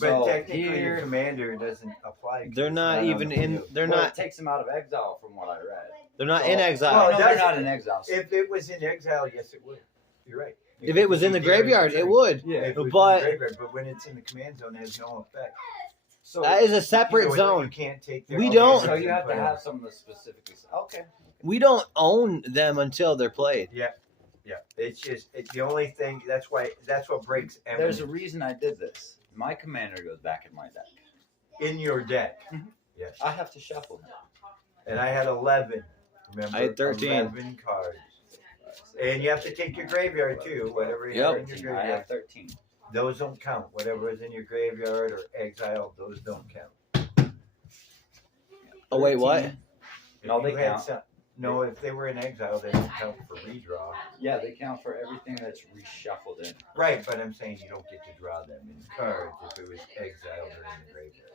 But So technically, your here, commander doesn't apply. 'cause They're it's not on even the in. field. They're well, not. it takes them out of exile from what I read. They're not So- in Well, exile. no, they're not in exile. If it was in exile, yes, it would. You're right. If it was in the graveyard, it would. Yeah, if it was But- in the graveyard, but when it's in the command zone, it has no effect. So, That is a separate You zone. can't take their We own don't- cards so you and have put to them. have some of the specifically. Okay. We don't own them until they're played. Yeah, it's just the only thing. That's what breaks There's a Emerald reason I did this. My commander goes back in my deck. in your deck. Mhm. Yes, I have to shuffle him. and I had 11. Remember, I had 13. 11 cards, and you have to take your graveyard too. Whatever you have in your 13. I graveyard, have 13. those don't count. Whatever is in your graveyard or exile, those don't count. Oh wait, what? 13. If No, they you had count. no, if they were in exile, they don't count for redraw. Yeah, they count for everything that's reshuffled in. Right, but I'm saying you don't get to draw them in cards if it was exiled or in the graveyard.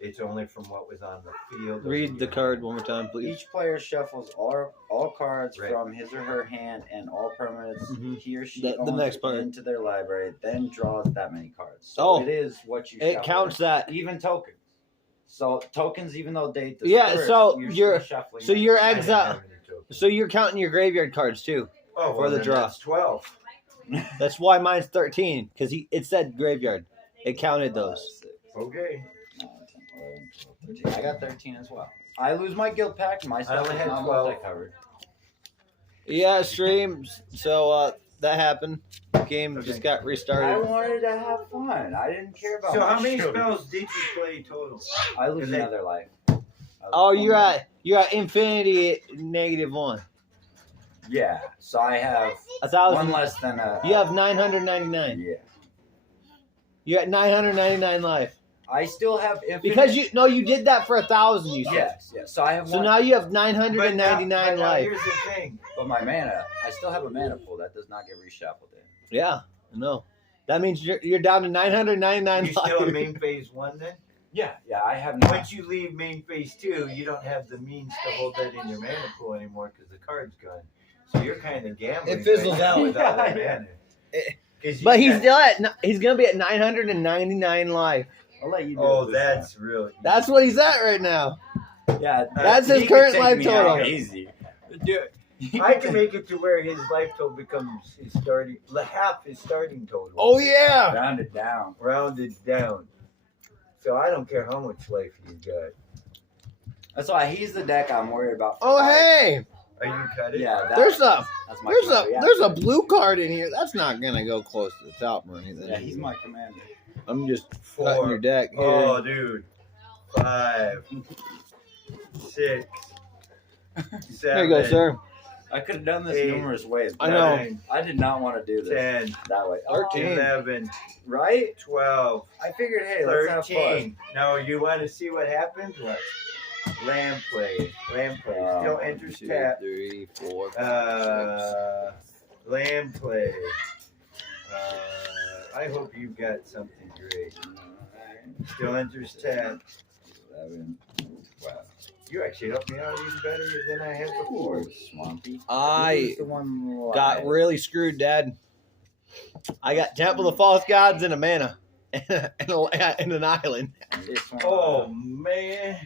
It's only from what was on the field. or Read in the your card hand. one more time, please. Each player shuffles all cards Right. from his or her hand and all permanents Mhm. he or she The owns next part. into their library, then draws that many cards. So Oh. it is what you It shuffle counts in. that. Even tokens. So tokens, even though they Yeah, disperse, so you're you're- still shuffling. so in. you're I didn't exile. have any tokens. So you're counting your graveyard cards too. Oh, for well, the then draw. That's 12. That's why mine's 13 because it said graveyard. It counted those. 6, Okay. 9, 10, 11, 12, 13. I got 13 as well. I lose my guild pack. My stuff only is had not 12. multi-covered. Yeah, stream. So that happened. Game Okay. just got I restarted. wanted to have fun. I didn't care about. So my how many shield. spells did you play total? I lose Is it- another life. Oh, you're at infinity -1. Yeah. So I have 1,000. one less than a. You have 999. Yeah. You're at 999 life I still have infinite. because you did that for 1,000. You said. Yes. Yes. So I have So one. now you have But 999 now life. here's the thing. But my mana, I still have a mana pool that does not get reshuffled in. Yeah, no. That means you're down to 999 You life. still in main phase 1 then? Yeah. Yeah. I have not. Once you leave main phase 2, you don't have the means to hold that in your mana pool anymore because the card's gone. So you're kind of gambling. It fizzles right now out. without that Yeah. mana. 'Cause you But he's got- still he's gonna be at 999 life. I'll let you do Oh, it this that's really. That's what he's at right now. time. Yeah. That's he his could current take life me out total. Easy. Dude, I can make it to where his life total becomes his starting, half his starting total. Oh yeah. Round it down. Rounded down. So I don't care how much life he's got. That's why he's the deck I'm worried about. for Oh life. hey. Are you cut it? Yeah. There's a That's my there's commander, a yeah. there's a blue card in here. That's not gonna go close to the top or anything. Yeah, he's my commander. I'm just cutting your 4. deck here. Oh, dude. 5, 6, 7. There you go, sir. I could have done this 8, numerous ways. I know. 9, I did not want to do this 10, that way. 13. 11, Right? 12, I figured, hey, let's have fun. 13. Now, you want to see what happens? What? Land play. Still enters 2, tap. 3, 4, 5, Land play. I hope you've got something great. Still enters tap. 11, 12. You actually helped me out even better than I had before. Swampy. I Who's the one got live? really screwed, Dad. I got Temple of False Gods and a mana. and an island. And this one. Oh man.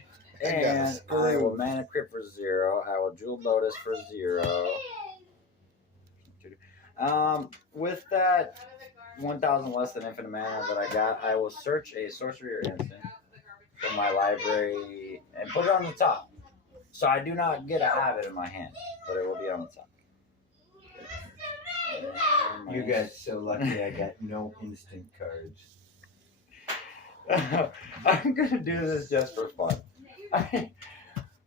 And I will mana crypt for 0. I will jewel lotus for 0. With that 1,000 less than infinite mana that I got, I will search a sorcery or instant from my library and put it on the top. So I do not get to have it in my hand, but it will be on the top. You got so lucky I got no instant cards. I'm gonna do this just for fun. That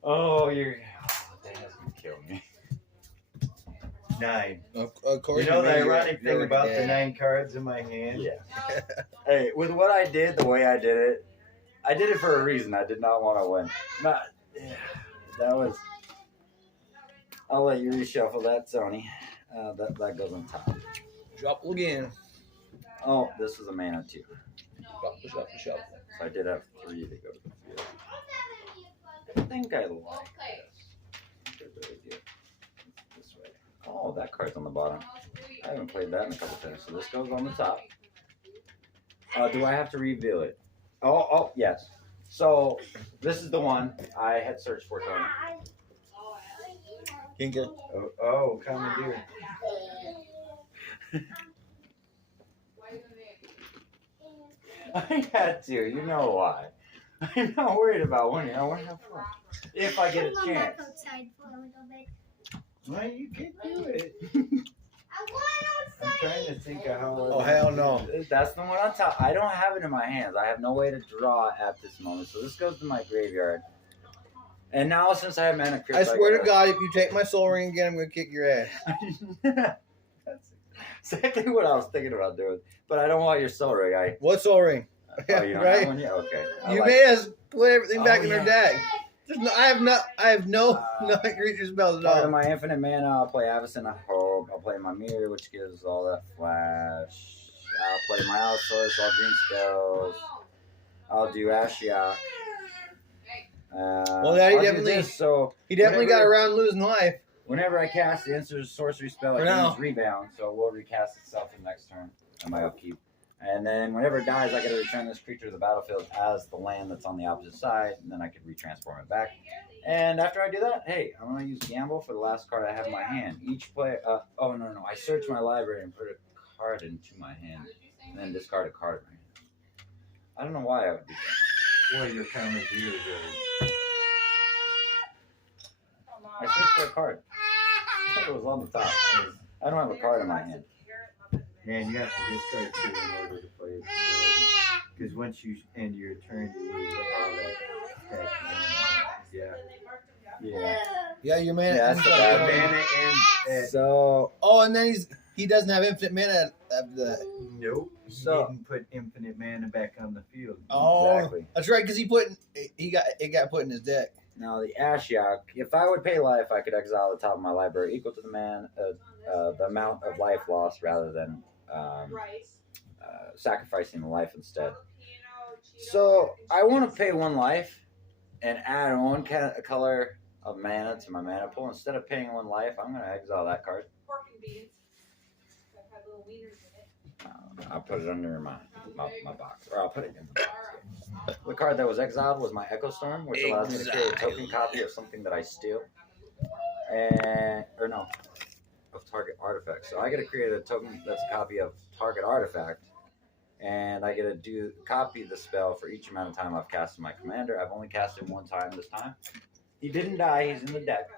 has gonna kill me. 9. Of course, You know the you're ironic thing about the dead. 9 cards in my hand? Yeah. Hey, with what I did, the way I did it for a reason. I did not want to win. That was. I'll let you reshuffle that, Sony. That goes on top. Shuffle again. Oh, this was a mana 2. Shuffle. So I did have 3 to go to the field. I think I like this. I really do. This way. Oh, that card's on the bottom. I haven't played that in a couple times. So this goes on the top. Do I have to reveal it? Oh, yes. So this is the one I had searched for, Tony. Kinker. Oh, commandeer. I had to. You know why? I'm not worried about winning. I want to have fun. If I get a Come on chance. back outside for a little bit. Well, you can do it. I want I'm outside. trying to think of how. Oh, hell no. That's the one on top. I don't have it in my hands. I have no way to draw at this moment. So this goes to my graveyard. And now since I have mana crypt, I swear to God, if you take my soul ring again, I'm gonna kick your ass. That's exactly what I was thinking about doing. But I don't want your soul ring. What soul ring? Oh, you don't Right? have one yet? Okay. I You like made us put everything back Oh, in yeah. our deck. I have no creature spells at Part of all. my infinite mana, I'll play Avacyn of Hope. I'll play my Mirror, which gives all that flash. I'll play my Outsource, all green spells. I'll do Ashiok. Well, that he I'll do definitely- this, so He definitely got whenever- around losing life. whenever I cast the instant sorcery spell, it For now. gains rebound, so it will recast itself in the next turn on my upkeep. And then whenever it dies, I get to return this creature to the battlefield as the land that's on the opposite side, and then I could retransform it back. And after I do that, hey, I'm going to use Gamble for the last card I have in my hand. Each player, no. I search my library and put a card into my hand, and then discard a card in my hand. I don't know why I would do that. Boy, your commandeer goes. I searched for a card. I thought it was on the top. I don't have a card in my hand. Man, you have to discard 2 in order to play it. Because once you end your turn, you lose all that attack mana. Yeah. Yeah. Yeah, your mana. Yeah, that's the The bad mana ends at. So, Oh, and then he doesn't have infinite mana after that. Nope. He So- didn't put infinite mana back on the field. Oh, Exactly. that's right, because it got put in his deck. now the Ashiok, if I would pay life, I could exile the top of my library equal to the the amount of life lost rather than sacrificing the life instead. So I want to pay 1 life and add 1 color of mana to my mana pool. Instead of paying 1 life, I'm going to exile that card. Pork and beans. That had little wieners in it. I'll put it under my box, or I'll put it in the box. The card that was exiled was my Echo Storm, which allows me to create a token copy of something that I steal, of target artifact. So I get to create a token that's a copy of target artifact, and I get to copy the spell for each amount of time I've casted my commander. I've only cast him 1 time this time. He didn't die. He's in the deck.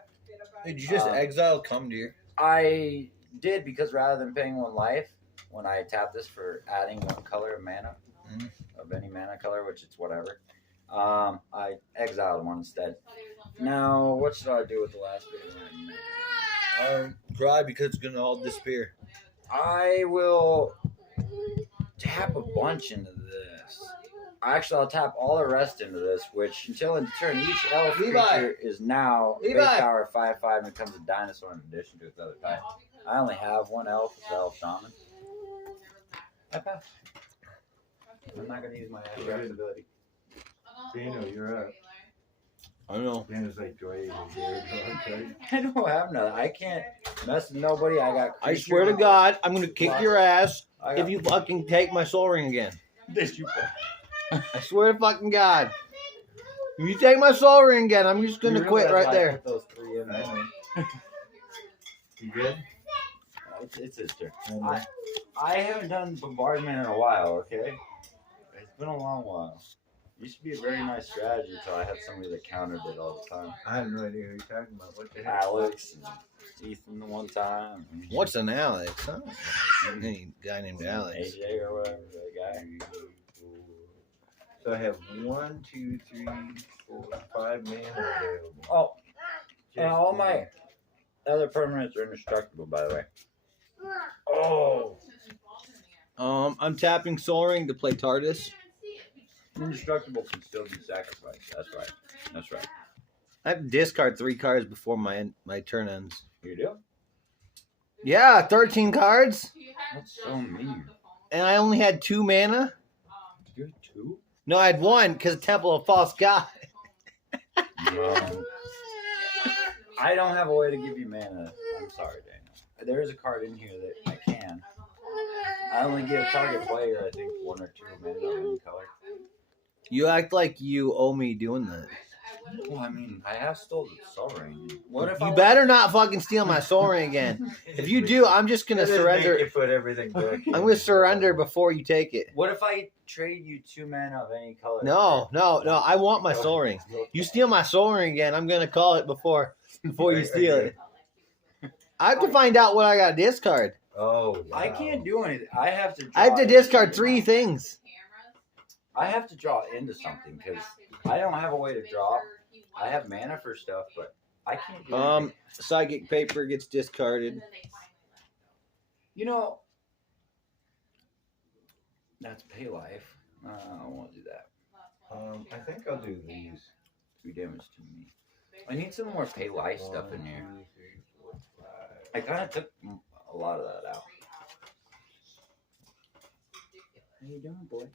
Did you just exile Commandeer? I did because rather than paying 1 life, when I tap this for adding 1 color of mana, of any mana color, which it's whatever, I exiled 1 instead. Now, what should I do with the last bit of mana? Cry because it's gonna all disappear. I will tap a bunch into this. Actually, I'll tap all the rest into this, which until in turn, each elf Levi. creature is now base Levi. power 5/5 and becomes a dinosaur in addition to its other type. I only have one elf, it's elf shaman. I pass. I'm not gonna use my Ashiok's ability. Dano, you're up. I don't know. Dano's like, do I even dare draw a card? I don't have none. I can't mess with nobody. I got. I swear to God, I'm gonna kick your ass I if got, you fucking take my soul ring again. This you. I swear to fucking God. If you take my soul ring again, I'm just gonna You quit realize right I there. put those 3 in I there. know. You good? It's his turn. I haven't done bombardment in a while. Okay, it's been a long while. Used to be a very nice strategy until I had somebody that countered it all the time. I have no idea who you're talking about. What the heck? Alex, and Ethan the one time. What's an Alex? Huh? Any guy named Alex. AJ or whatever that guy. So I have 1, 2, 3, 4, 5 mana available. Oh, and Just all one. my other permanents are indestructible, by the way. Oh, I'm tapping soul ring to play TARDIS. indestructible can still be sacrificed. That's right. That's right. I have to discard 3 cards before my turn ends. You do? Yeah, 13 cards, That's so mean. and I only had 2 mana. You have 2? No, I had 1 because Temple of False God. No. I don't have a way to give you mana. I'm sorry, Daniel. There is a card in here that I can. I only give target player, I think, 1 or 2 mana of any color. You act like you owe me doing that. Well, I mean, I have stole the soul ring. What if You better not fucking steal my soul ring again. If you do, I'm just gonna That doesn't surrender. make you put everything back. I'm gonna surrender before you take it. What if I trade you 2 mana of any color? No. I want my soul ring. You steal my soul ring again, I'm gonna call it before you steal it. I have to find out what I got to discard. Oh, wow. I can't do anything. I have to. I have to draw discard into- 3 things. I have to draw into something because I don't have a way to draw. I have mana for stuff, but I can't do anything. Psychic paper gets discarded. You know, that's pay life. I won't do that. I think I'll do these. 3 damage to me. I need some more pay life stuff in here. 1, 2, 3, 4, 5. I kind of took a lot of that out. How you doing, boy?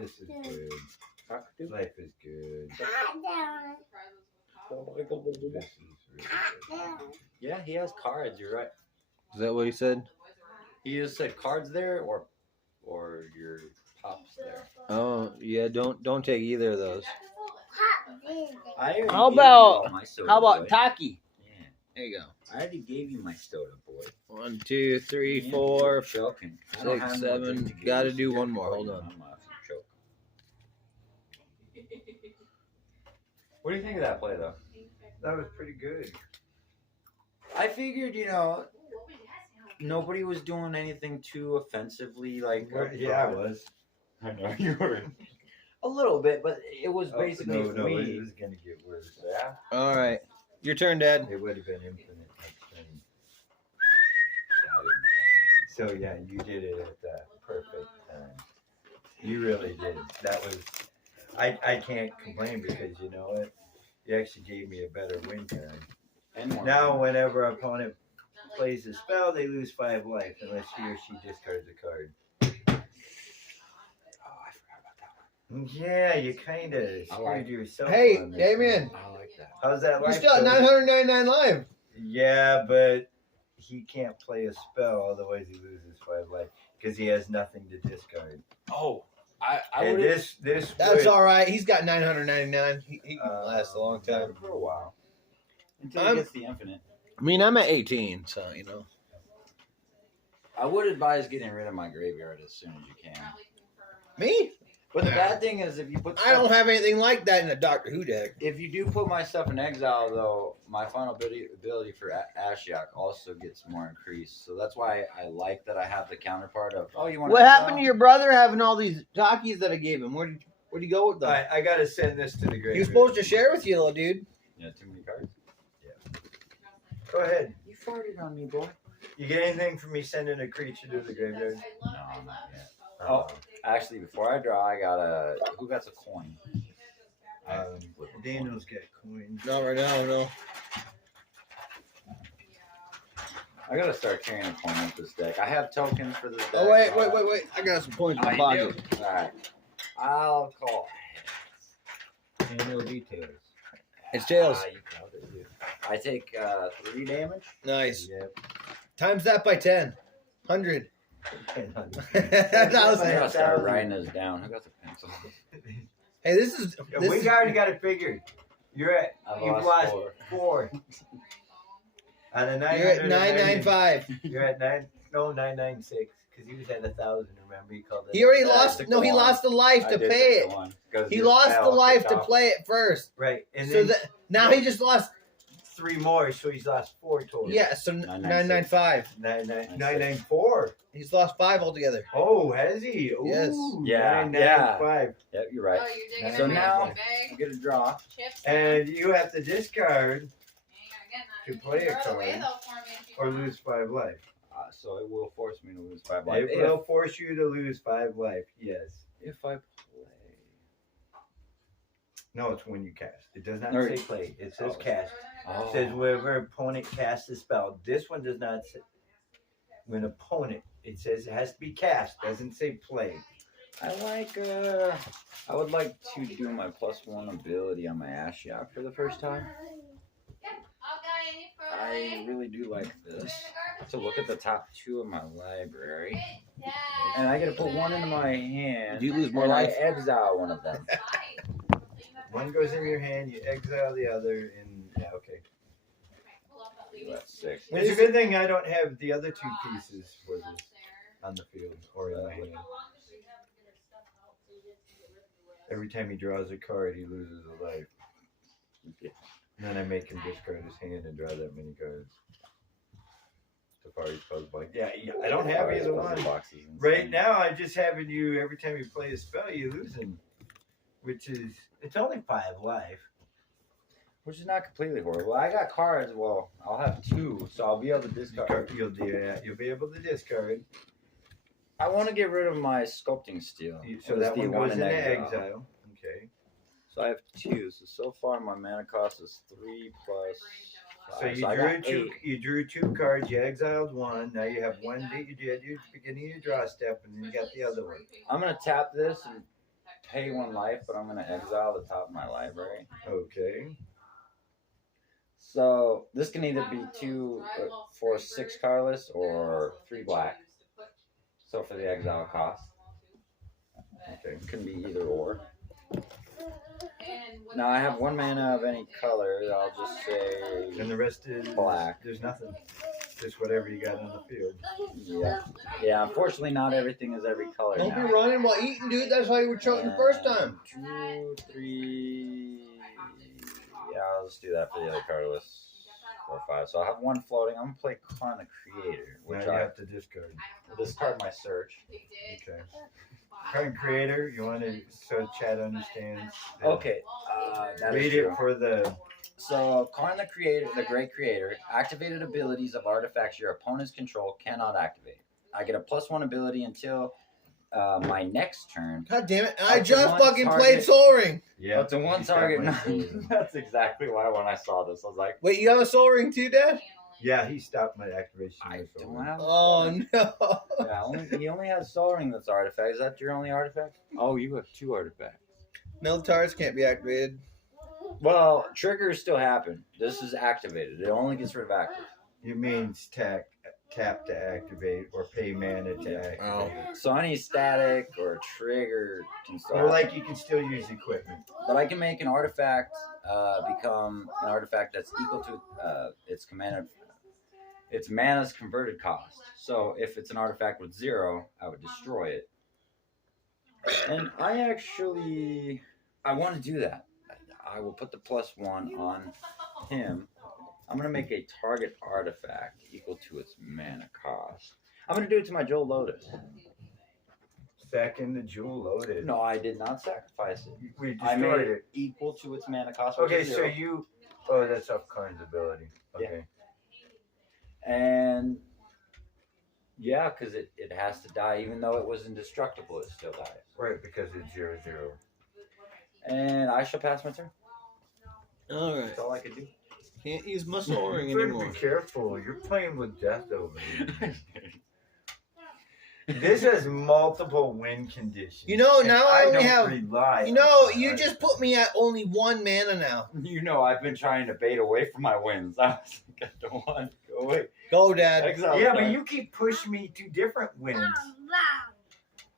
This is good. Cockatoo? Life is good. This is really good. Yeah, he has cards. You're right. Is that what he said? He just said cards there, or your pops there. Oh yeah, don't take either of those. I already How gave you about- all my soda, How about boy. Taki? Yeah, There you go. I already gave you my soda, boy. 1, 2, 3, Yeah, 4, you're choking. I don't 6, have no 7. drink to give Gotta you, do so one you're more. Hold choking. on. I'm off. Choke. What do you think of that play, though? That was pretty good. I figured, nobody was doing anything too offensively, like. Yeah, I was. I know you were. A little bit, but it was Oh, basically no, we. it was gonna get worse. Yeah. All right, your turn, Dad. It would have been infinite next time. So yeah, you did it at the perfect time. You really did. That was. I can't complain because you know what? You actually gave me a better win time. And more. Now, whenever an opponent plays a spell, they lose 5 life unless he or she discards a card. Oh, I forgot about that one. Yeah, you kind of I like- screwed yourself. Hey, on this Damien. one. I like that. How's that You're life? still at going? 999 live. Yeah, but he can't play a spell, otherwise he loses 5 life because he has nothing to discard. Oh, I And would. this That's would, all right. He's got 999. He can last a long time. For a while. Until I'm- he gets the infinite. I mean, I'm at 18, so I would advise getting rid of my graveyard as soon as you can. Me? But the bad thing is, if you put I don't stuff, have anything like that in a Doctor Who deck. if you do put my stuff in exile, though, my final ability for Ashiok also gets more increased. So that's why I like that I have the counterpart of. Oh, you want? What happened to your brother having all these talkies that I gave him? Where'd he go with them? I gotta send this to the graveyard. He was supposed to share with you, little dude. Yeah, too many cards. Go ahead. You farted on me, boy. You get anything from me sending a creature to the graveyard? No, not yet. Oh, Actually, before I draw, I got a. Who got a coin? Daniel's got coins. Not right now, no. I gotta start carrying a coin with this deck. I have tokens for this deck. Oh wait. I got some points in my pocket. Alright. I'll call. Daniel details. It's tails. You called it, you. I take 3 damage. Nice. Yep. Times that by 10. 100. I 1,000. gotta start writing this down. I got the pencil. Hey, this is. Yeah, This we is already got it figured. You're at. I You've lost lost 4. Out of 900. you're at 995. You're at 996 because he was at 1,000. Remember, he called it. He already Yeah, I lost. took No, the he one. lost the life I to did pay take it. the one, 'cause He your lost the spell life kicked to off. play it first. Right, and So then that now he just lost. 3 more, so he's lost 4 total. Yeah, so 995. 994. He's lost 5 altogether. Oh, has he? Ooh, Yes. Yeah, 995. Yep, you're right. Oh, you're digging So in now- my bag. I get a draw. Chips. And you have to discard You to play a throw it away, card though, for me if you or want. lose 5 life. So it will force me to lose 5 life. It will force you to lose 5 life. Yes. If I play. No, it's when you cast. It does not Or- say play. It says Oh. cast. Oh. It says whenever opponent casts a spell. This one does not say when opponent. It says it has to be cast. Doesn't say play. I like. I would like to do my +1 ability on my Ashiok for the first time. I really do like this. To look at the top 2 of my library, and I get to put 1 into my hand. Do you lose more and life? I exile one of them. One goes in your hand. You exile the other, and yeah, okay. That's 6. It's a good thing I don't have the other 2 pieces for this on the field or in my hand. Every time he draws a card, he loses a life. And then I make him discard his hand and draw that many cards. Safari's puzzle box. Yeah, I don't have either one. Right now, I'm just having you, every time you play a spell, you lose him. Which is, it's only 5 life. Which is not completely horrible. I got cards. Well, I'll have 2, so I'll be able to discard. You'll be able to discard. I want to get rid of my sculpting steel. So that one goes into exile. Okay. So I have 2. So far my mana cost is 3 plus 5. So I got 8. you drew 2 cards, you exiled 1, now you have 1 that you did at your beginning of your draw step, and then you got the other one. I'm gonna tap this and pay 1 life, but I'm gonna exile the top of my library. Okay. So this can either be 2 for 6 colorless or 3 black. So for the exile cost. Okay. It can be either or. Now I have 1 mana of any color. I'll just say And the rest is black. There's nothing. Just whatever you got on the field. Yeah. Yeah, unfortunately not everything is every color Don't be now. running while eating, dude. That's how you were choking the first time. 2, 3. Yeah, I'll just do that for the other colorless. 4, 5. So I'll have 1 floating. I'm gonna play Clan the Creator, Now which you I have to discard. discard my search. Okay. Current creator, you want to so chat understands. Okay, that is Read true. it for the. So, Karn the Creator, the Great Creator, activated abilities of artifacts your opponent's control cannot activate. I get a +1 ability until my next turn. God damn it. I Up to just 1 fucking target. played Soul Ring. Yeah. Up to 1 you got target. my soul. That's exactly why when I saw this, I was like, Wait, you have a Soul Ring too, Dad? Yeah, he stopped my activation. I of soul don't ring. have. Oh, no. Yeah, he only has Soul Ring that's artifact. Is that your only artifact? Oh, you have 2 artifacts. Meltars can't be activated. Well, triggers still happen. This is activated. It only gets rid of active. It means tap to activate or pay mana to activate. So any static or trigger can still Or happen. like you can still use equipment. But I can make an artifact become an artifact that's equal to its command, its mana's converted cost. So if it's an artifact with 0, I would destroy it. And I want to do that. I will put the +1 on him. I'm going to make a target artifact equal to its mana cost. I'm going to do it to my Joel Lotus. Second, the jewel loaded. No, I did not sacrifice it. We I made destroyed it it. equal to its mana cost. Which Okay, is so 0. you. Oh, that's off Karn's ability. Okay. And Yeah, because it has to die, even though it was indestructible, it still dies. Right, because it's 0-0. And I shall pass my turn. All right. That's all I could do. Can't use muscle ring You better anymore. be careful. You're playing with death over here. This has multiple win conditions. You know, and now I only don't have- rely You know, on you that. just put me at only 1 mana now. You know, I've been trying to bait away from my wins. I was like, I don't want to go away. Go, Dad. Exile Yeah, card. but you keep pushing me to different wins.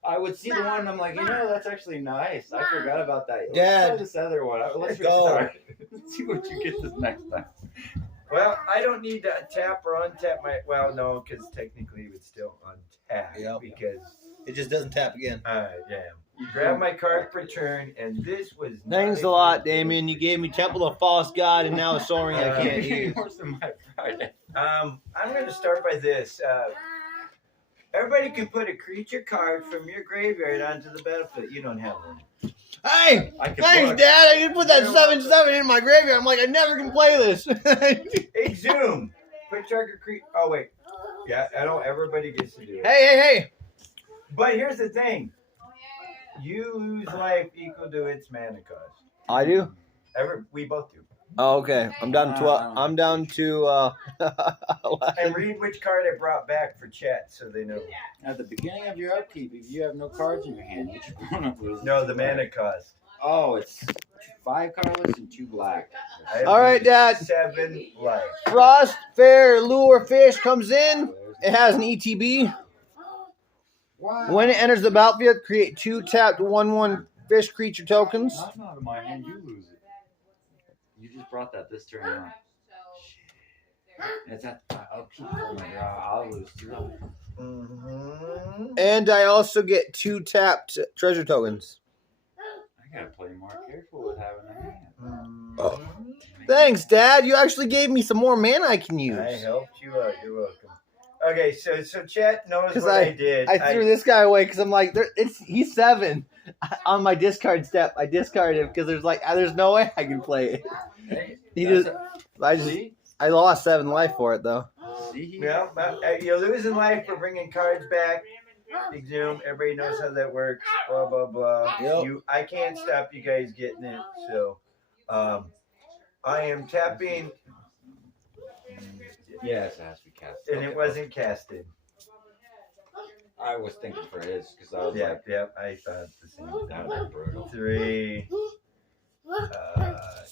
I would see the one, and I'm like, you know, that's actually nice. I forgot about that. Let's Dad. try this other one. Let's Go. restart. Let's see what you get this next time. Well, I don't need to tap or untap my. Well, no, because technically it would still untap. Yep. Because It just doesn't tap again. yeah, you grab my card per turn, and this was. Thanks a lot, Damien. You gave me Temple of False God and now a Soaring I can't use. Worse than my Friday. I'm going to start by this. Everybody can put a creature card from your graveyard onto the battlefield. You don't have one. Hey! I can Thanks, look. Dad. I can put that 7/7 in my graveyard. I'm like, I never can play this. Exhume. Put target creature. Oh wait. Yeah, I know everybody gets to do it. Hey. But here's the thing. You lose life equal to its mana cost. I do? We both do. Oh, okay. I'm down to 12. I'm down to And read which card I brought back for chat so they know. At the beginning of your upkeep, if you have no cards in your hand, each opponent loses. No, the mana cost. Oh, it's 5 colorless and 2 black. I have All right, Dad. 7 life. Frost Fair Lure Fish comes in. It has an ETB. Wow. When it enters the battlefield, create 2 tapped 1/1 fish creature tokens. That's not in my hand. You lose it. You just brought that this turn on. It's at my upkeep for my draw. I'll lose 2 life. Mm-hmm. And I also get 2 tapped treasure tokens. I gotta play more careful with having a hand. Oh. Thanks, Dad. You actually gave me some more mana I can use. I helped you out. You're welcome. Okay, so chat knows 'Cause what I did. I threw this guy away because I'm like, he's 7. On my discard step, I discarded him because there's no way I can play it. He just, I lost 7 life for it though. Yeah, you're losing life for bringing cards back. Exhume. Everybody knows how that works. Blah blah blah. Yep. I can't stop you guys getting it. So, I am tapping, Yes, it has to be cast. and Okay. it wasn't casted. I was thinking for his because I was Yep, yep. I thought the same that was thing. brutal. 3.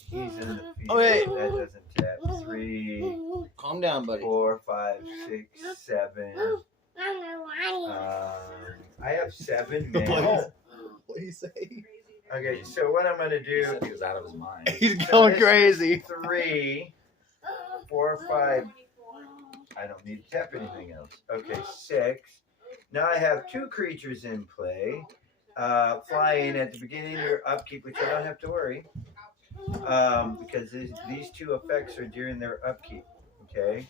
He's in the field. Okay. That doesn't tap. 3, Calm down, buddy. 4, 5, 6, 7. I have 7 mana. What do you say? Okay, so what I'm gonna He do? said he was out of his mind. He's going crazy. 3, 4, 5. I don't need to tap anything else. Okay, 6. Now I have 2 creatures in play. Flying at the beginning of your upkeep, which I don't have to worry. Because these 2 effects are during their upkeep. Okay.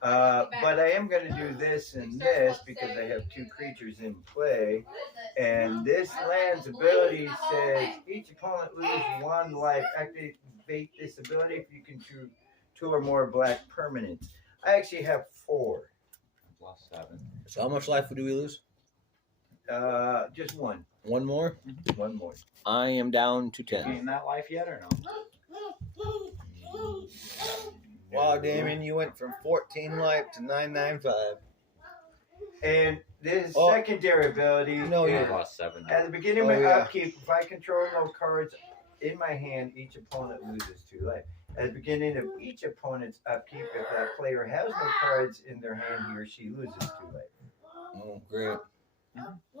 But I am going to do this and this because I have 2 creatures in play. And this land's ability says each opponent loses 1 life. Activate this ability if you can choose 2 or more black permanents. I actually have 4. Lost 7. So how much life do we lose? Just 1. 1 more? 1 more. I am down to 10. Gained that life yet or no? Wow, Damien, you went from 14 life to 995. And this Oh. secondary ability. No, I you lost 7. At the beginning of Oh, my yeah. upkeep, if I control no cards in my hand, each opponent loses 2 life. At the beginning of each opponent's upkeep, if that player has no cards in their hand, he or she loses 2 life. Oh, great.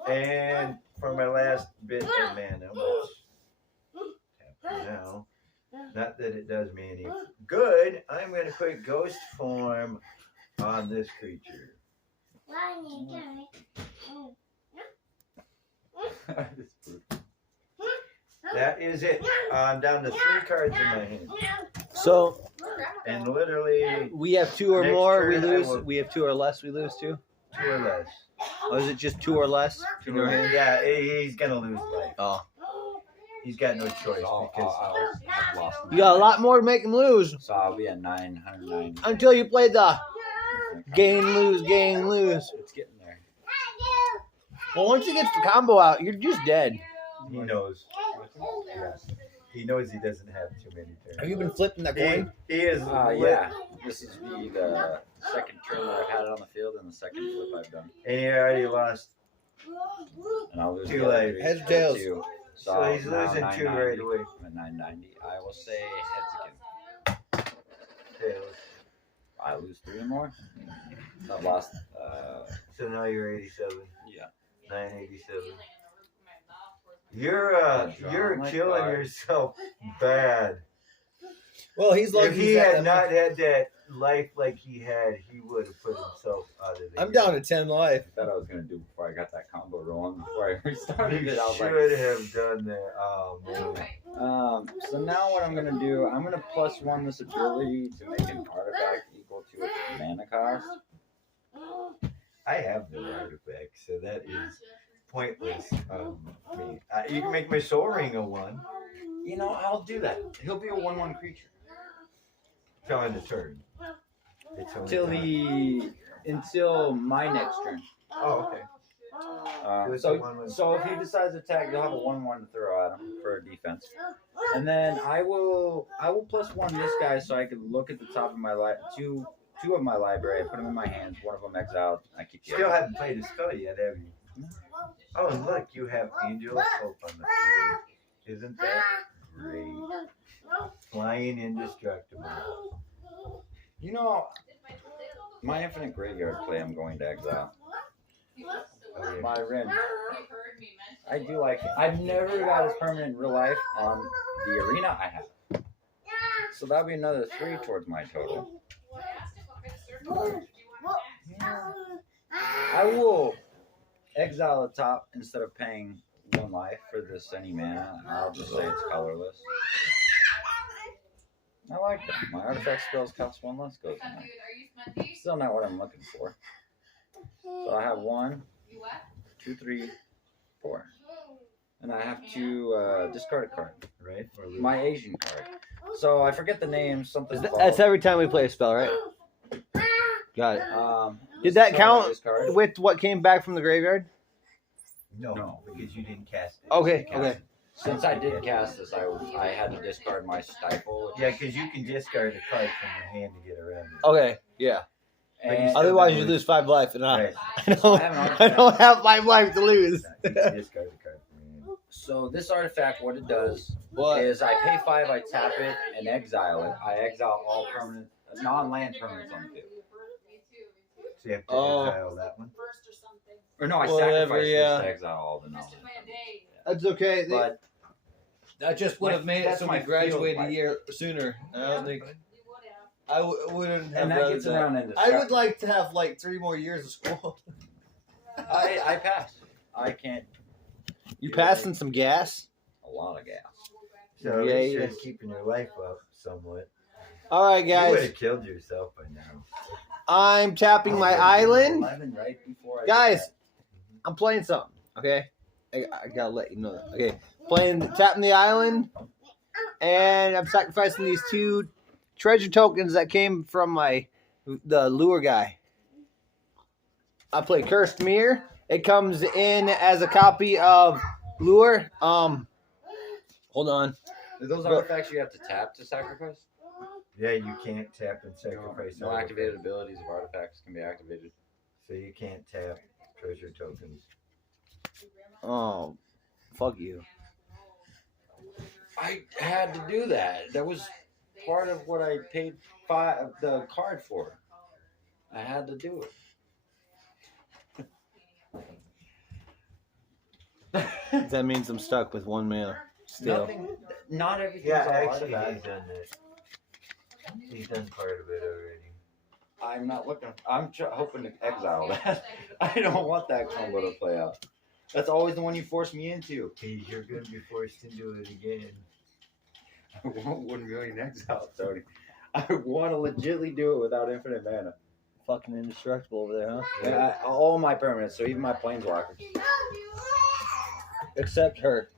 And for my last bit of mana, which now, not that it does me any good, I'm going to put Ghost Form on this creature. That is it. I'm down to 3 cards in my hand. So And literally we have 2 or Next more, we turn, I lose. will- We have 2 or less, we lose too. 2 or less. Oh, is it just 2 or less? in your hand? Yeah, he's going to lose life. Oh, He's got no choice because I've lost. you got a lot more to make him lose So I'll be at 909. until you play the gain lose. It's getting there. Well, once he gets the combo out, you're just dead. He knows. Yes. He knows he doesn't have too many turns. Have you been flipping that coin? He is. Yeah. This is the second turn that I've had it on the field and the second flip I've done. And he already lost. And I'll lose Two the other lives. three. Heads, tails. Two. So he's now losing 2 990. right away. I'm at 990. I will say heads again. Tails. I lose 3 more. I've lost. So now you're 87. Yeah. 987. You're killing yourself bad. Well, he's lucky. If he had not had that life like he had, he would have put himself out of the I'm game. down to 10 life. I thought I was gonna do before I got that combo rolling. Before I restarted You it, I was like, should have done that. Oh man. So now what I'm gonna do, I'm gonna +1 this ability to make an artifact equal to its mana cost. I have no artifact, so that is pointless. Me. You can make my soul ring a 1. You know, I'll do that. He'll be a 1/1 creature Till end of turn. It's only time. until my next turn. Oh, okay. Do it to 1/1. So if he decides to attack, you'll have a 1/1 to throw at him for defense. And then I will +1 this guy so I can look at the top of my two of my library. I put them in my hands. One of them exiled. I keep the Still other. haven't played a spell yet, have you? Oh, and look, you have Angel of Hope on the field. Isn't that great? Flying indestructible. You know, my infinite graveyard play, I'm going to exile. Oh, yeah. My Rin. I do like it. I've never got his permanent in real life on the arena. I have. So that'll be another 3 towards my total. I will exile the top instead of paying 1 life for this any mana. I'll just say it's colorless. I like that. My artifact spells cost 1 less goes in there. Still not what I'm looking for. So I have 1, 2, 3, 4. And I have to discard a card. Right? Or lose. My Asian card. So I forget the name. Something. That's every time we play a spell, right? Got it. Did that discard count this card. with what came back from the graveyard? No, because you didn't cast it. Okay, You cast okay. it. Since I did cast this, I had to discard my stifle. Yeah, because you can discard a card from your hand to get around it. Okay, yeah. But you And still Otherwise, don't you lose. lose 5 life, and Right. I don't have 5 life to lose. You can discard a card from your hand. so this artifact, what it does What? is I pay 5, I tap it and exile it. I exile all permanent, non-land permanents on the field. So you have to Oh. exile that one. Or no, I Whatever, sacrifice yeah. this to exile all the non-land permanents. That's okay. But That just would have made it that's so my we graduated field a year sooner. I don't think I wouldn't have and that rather gets that. around into I would like to have like 3 more years of school. I pass. I can't. You passing some gas? A lot of gas. So Yeah, it's yeah. just keeping your life up somewhat. All right, You would guys. have killed yourself by now. I'm tapping my island. 11 right before I Guys, get I'm playing something. Okay, I gotta let you know that. Okay, tapping the island, and I'm sacrificing these 2 treasure tokens that came from the lure guy. I play Cursed Mirror. It comes in as a copy of lure. Hold on. that. Those artifacts you have to tap to sacrifice? Yeah, you can't tap and sacrifice. No artifacts. activated abilities of artifacts can be activated. So you can't tap treasure tokens. Oh, fuck you. I had to do that. That was part of what I paid the card for. I had to do it. That means I'm stuck with 1 mana still. Nothing. Not everything's Yeah, all actually, artifacts. he's done that. He's done part of it already. I'm not looking. I'm hoping to exile that. I don't want that combo to play out. That's always the one you force me into. You're going to be forced to do it again. I want 1 million exile, Tony. I want to legitly do it without infinite mana. Fucking indestructible over there, huh? And all my permanents, so even my planeswalkers. Except her.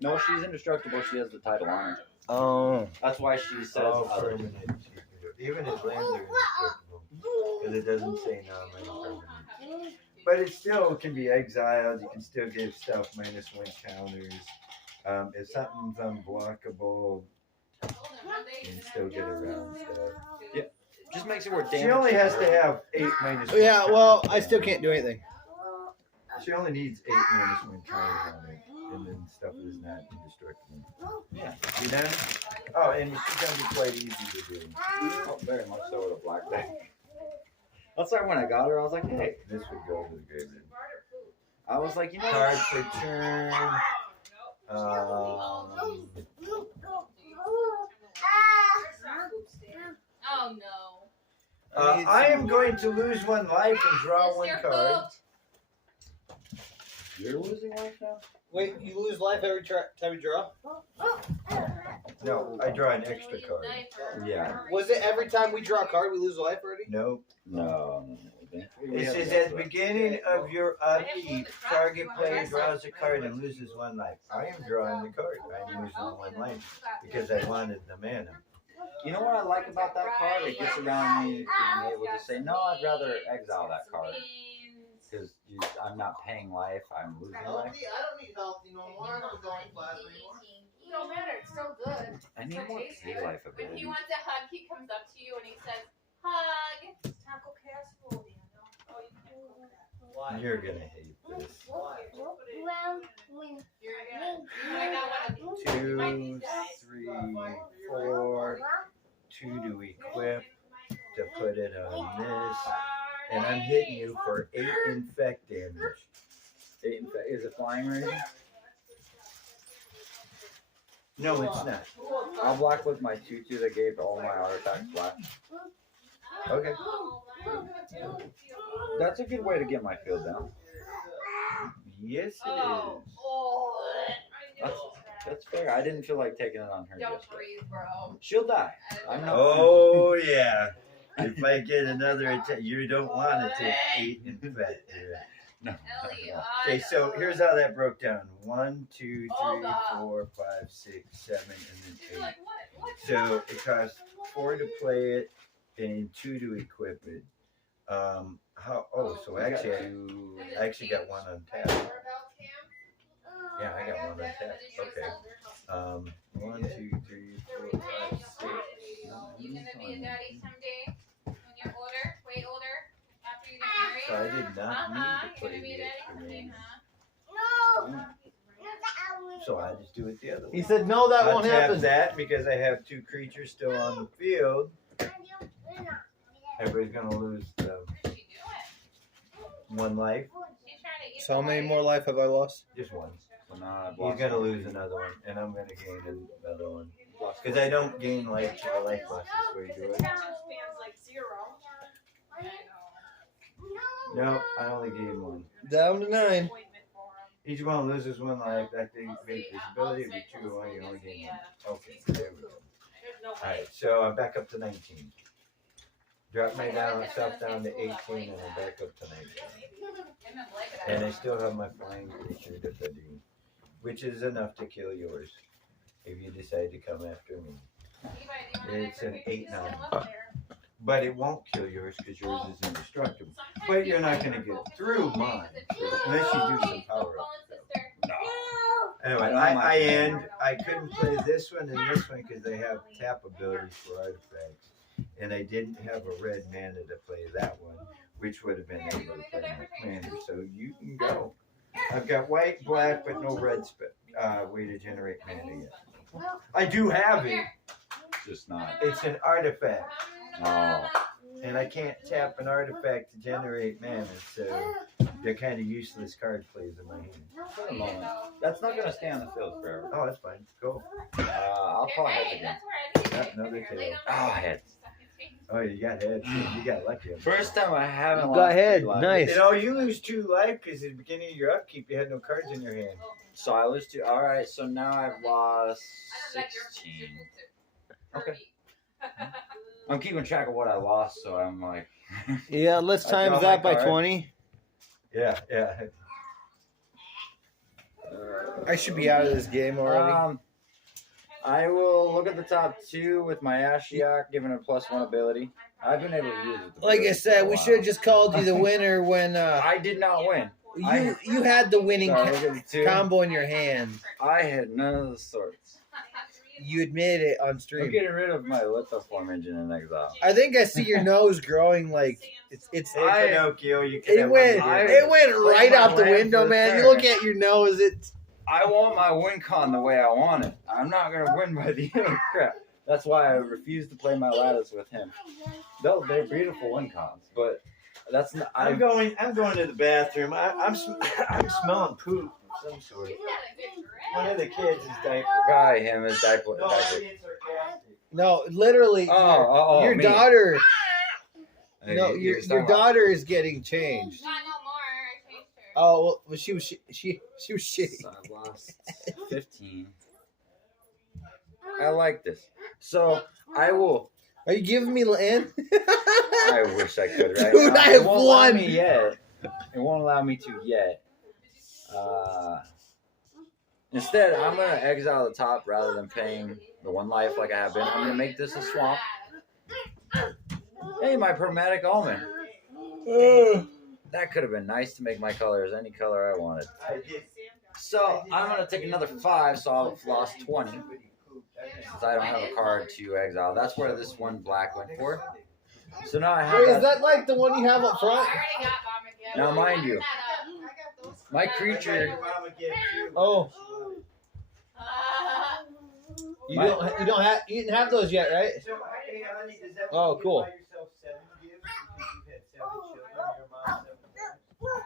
No, she's indestructible. She has the title on her. Oh. That's why she says All other. permanent. you can do. Even his lands are indestructible. Because it doesn't say non-land permanent. But it still can be exiled. You can still give stuff -1 counters. If something's unblockable, you can still get around stuff. Just makes it worth She damage. only has to have 8 -1. Yeah, well, counters I still down. can't do anything. She only needs 8 -1 counters on it, and then stuff is not indestructible. Yeah. You done? Oh, and she's gonna be quite easy to do. Oh, very much so with a black deck. That's why when I got her, I was like, hey. This would go to the graveyard. I was like, you know, Card for turn. Oh no. I am going to lose 1 life and draw 1 You're card. cooked. you're losing life now? Wait, you lose life every time you draw? No, I draw an extra card. Yeah. Was it every time we draw a card we lose a life already? Nope. No. It says at the beginning of your upkeep, target player draws a card and loses 1 life. I am drawing the card. I'm losing 1 life because I wanted the mana. You know what I like about that card? It gets around me being able to say, no, I'd rather exile that card. Because I'm not paying life, I'm losing life. I don't need healthy no more. I don't going plasma anymore. It don't matter. It's still good. I need more pay life When ability. he wants a hug, he comes up to you and he says, hug. Taco casserole, Daniel. Oh, you can't cook that. Why? You're gonna hate this. You're gonna. I got one of these. 2, 3, 4, 2 to equip to put it on this, and I'm hitting you for 8 infect damage. 8 infect. Is it flying or anything? No, it's not. I'll block with my 2/2 that gave all my artifacts flat. Okay. That's a good way to get my field down. Yes, it Oh, is. oh. That's fair. I didn't feel like taking it on her Don't just yet. breathe, bro. She'll die. I'm not. Oh yeah. If I get another attack, you don't want to take 8 infect. No. Ellie, Okay, so here's how that broke down: 1, 2, Oh, 3, God. 4, 5, 6, 7, and You're then like, what? 8. So it costs 4 to play it and 2 to equip it. So actually, I actually got 1 on tap. Yeah, I got 1 on tap. Okay. 1, 2, 3, 4, 5, 6. You gonna be a daddy someday when you're older, way older, after you get married? So I did not need to You're play gonna be a the daddy extra someday, mana. huh? So I just do it the other way. He said, no, that won't Untap happen. that because I have 2 creatures still on the field. Everybody's gonna lose the Where'd she do it? 1 life. She's trying to eat So how many away. more life have I lost? Just 1. So now I He's block gonna one. lose another one, and I'm gonna gain another one. Because I don't gain life to the life loss this way, do it? like 0. I know. No, I only gain 1. Down to 9. Appointment for him. Each one loses 1 life. That activates this ability. If you 2 to 1, you only gain 1. Okay, there we go. There's no way. Alright, so I'm back up to 19. Drop my myself down to 18, and I'm back up to 19. Him and Blake And I still have my flying creature defending, which is enough to kill yours if you decide to come after me. It's an 8/9. But it won't kill yours because yours is indestructible. But you're not going to get through mine unless you do some power up stuff. Anyway, I couldn't play this one and this one because they have tap abilities for artifacts. And I didn't have a red mana to play that one, which would have been able to play my commander. So you can go. I've got white, black, but no red way to generate mana yet. I do have it. Just not. It's an artifact. Oh. And I can't tap an artifact to generate mana, so they're kind of useless card plays in my hand. For a moment. That's not gonna stay on the field forever. Oh, that's fine. Go. I'll call heads again. Another tail. Oh, heads. Oh, you got head. You got lucky. First time I haven't Go lost ahead. two lives. Nice. You know, you lose 2 life because at the beginning of your upkeep, you had no cards in your hand. So I lose 2. All right. So now I've lost 16. Okay. I'm keeping track of what I lost, so I'm like. Yeah, let's I draw times my that by card. 20. Yeah. I should be out of this game already. I will look at the top 2 with my Ashiok, giving her +1 ability. I've been able to use it. Like I said, we should have just called you the winner when I did not win. you had the winning So, look at the two. combo in your hand. I had none of the sorts. You admitted it on I'm stream. getting rid of my lithoform engine in Exile. I think I see your nose growing like it's. Hey, Pinocchio, you could It have went. one here. It went right my out the lamp window, for man. You sure. look at your nose. It's. I want my WinCon the way I want it. I'm not gonna win by the other crap. That's why I refuse to play my lattice with him. They're beautiful WinCons, but that's not. I'm going to the bathroom. I'm smelling poop of some sort. One of the kids is diaper. Guy him his diaper. No, I'm being sarcastic. No, literally. Your me. daughter. Hey, No, you your just talking about- daughter is getting changed. Not no more. I changed her. Oh, well, she was shitty. So I lost 15. I like this. So I will. Are you giving me land? I wish I could. Right Dude, now. I It have won't allow one. me yet. It won't allow me to yet. Instead, I'm gonna exile the top rather than paying the one life like I have been. I'm gonna make this a swamp. Hey, my chromatic almond. That could have been nice to make my colors any color I wanted. I did. So I'm gonna take another 5, so I'll have lost 20 since I don't have a card to exile. That's where this one black went for. So now I have Wait, is that. that like the one you have up front? I already got Bomb again. Now, mind you, That up. my creature. Oh, Uh, you didn't have those yet, right? So, hey, honey, does that Oh, mean cool. you buy yourself 7 gifts because you've had 7 children, your mom 7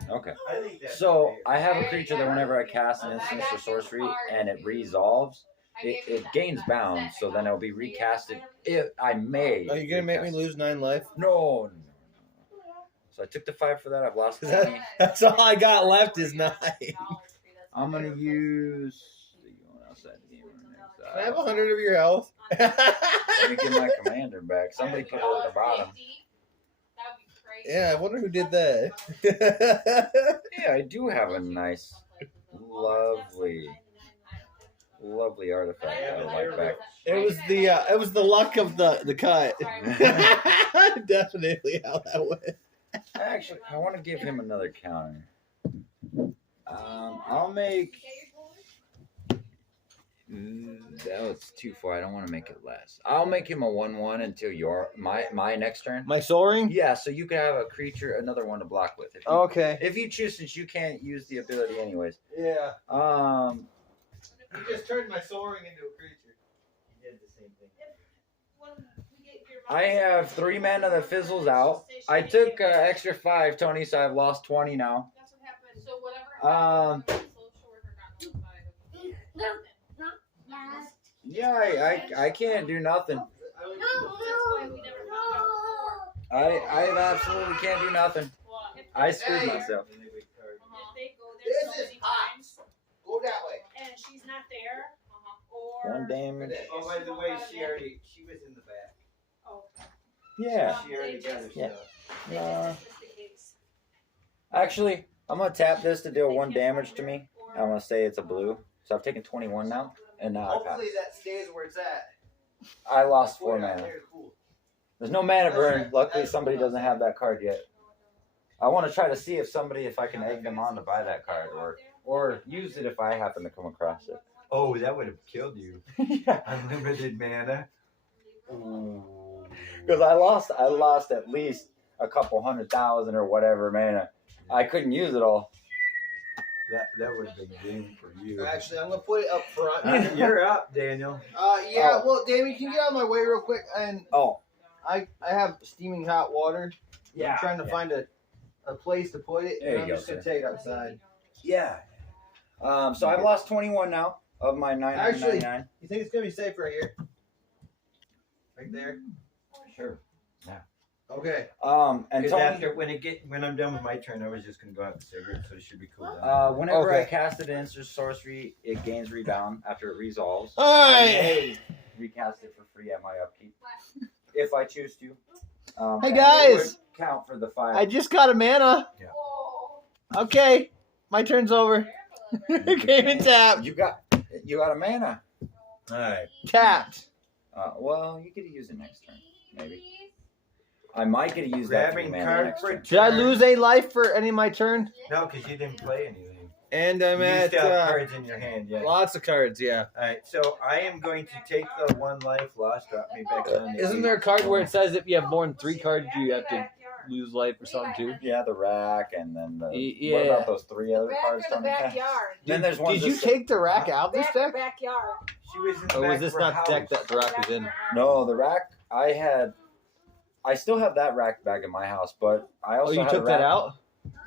times? Okay. I think that's So fair. I have a creature that whenever I cast an instance or sorcery and it resolves, it gains bounds. So then it'll be recasted. If I may. Are you gonna make me recast- lose 9 life? No. So I took the 5 for that. I've lost 20. That's all I got left is 9. I'm gonna use. Can I have 100 of your health? Let me get my commander back. Somebody put it at the bottom. Yeah, I wonder who did that. Yeah, I do have a nice, lovely artifact. I like back. It was the luck of the cut. Definitely how that went. Actually, I want to give him another counter. I'll make. That was too far. I don't want to make it less. I'll make him a 1/1 until my next turn. My soaring? Yeah, so you can have a creature, another one to block with. If you, Okay. if you choose, since you can't use the ability anyways. Yeah. Um, You just turned my soaring into a creature. You did the same thing. I have 3 mana that fizzles out. I took extra 5, Tony, so I've lost 20 now. That's what happened. So whatever. Yeah, I can't do nothing. I absolutely can't do nothing. I screwed myself. If they go there so many times Go that way. and she's not there, or 1 damage. Oh, by the way, she was in the back. oh, Yeah. She already got her Yeah. stuff. just in case. Actually, I'm gonna tap this to deal 1 damage to me. I'm gonna say it's a blue. So I've taken 21 now, and now I pass. Hopefully that stays where it's at. I lost 4 Out mana. there, cool. There's no mana burn. Luckily, somebody doesn't have that card yet. I want to try to see if I can egg them on to buy that card, or use it if I happen to come across it. Oh, that would have killed you. Yeah. Unlimited mana. Because I lost at least a couple 100,000 or whatever mana. I couldn't use it all. That would have been game for you. Actually, I'm gonna put it up front. You're up, Daniel. Yeah. Well, Damien, can you get out of my way real quick? And Oh, I have steaming hot water. Yeah. I'm trying to find a place to put it. There And you I'm go, just gonna sir. take it outside. yeah. So I've lost 21 now of my 999. You think it's gonna be safe right here? Right there. Sure. Okay. And Because Tony, after when I'm done with my turn, I was just gonna go out and cigarette, so it should be cool down. whenever I Okay. cast an instant sorcery, it gains rebound after it resolves. All I right. may recast it for free at my upkeep if I choose to. Hey, and guys. it would count for the 5. I just got a mana. Okay, my turn's over. Came and tapped. You got a mana. All right. Tapped. Well, you could use it next turn, maybe. I might get to use that Grabbing 3 mana card next for turn. Did I lose a life for any of my turn? No, because you didn't play anything. And I'm You at still have cards in your hand, yeah. lots of cards. Yeah. Alright, so I am going to take the 1 life lost, drop me back down to Isn't 8. there a card where it says if you have more than 3 cards, you have to lose life or something too? Yeah, the rack, and then the. Yeah. What about those 3 The other back cards? or the Tony? backyard? Then there's one. Did you take the rack out of this Back deck? or backyard? She was in the Or back was this of her not the deck house. that the rack was in? No, the rack. I still have that rack back in my house, but I also. Oh, you had took a that rack- out?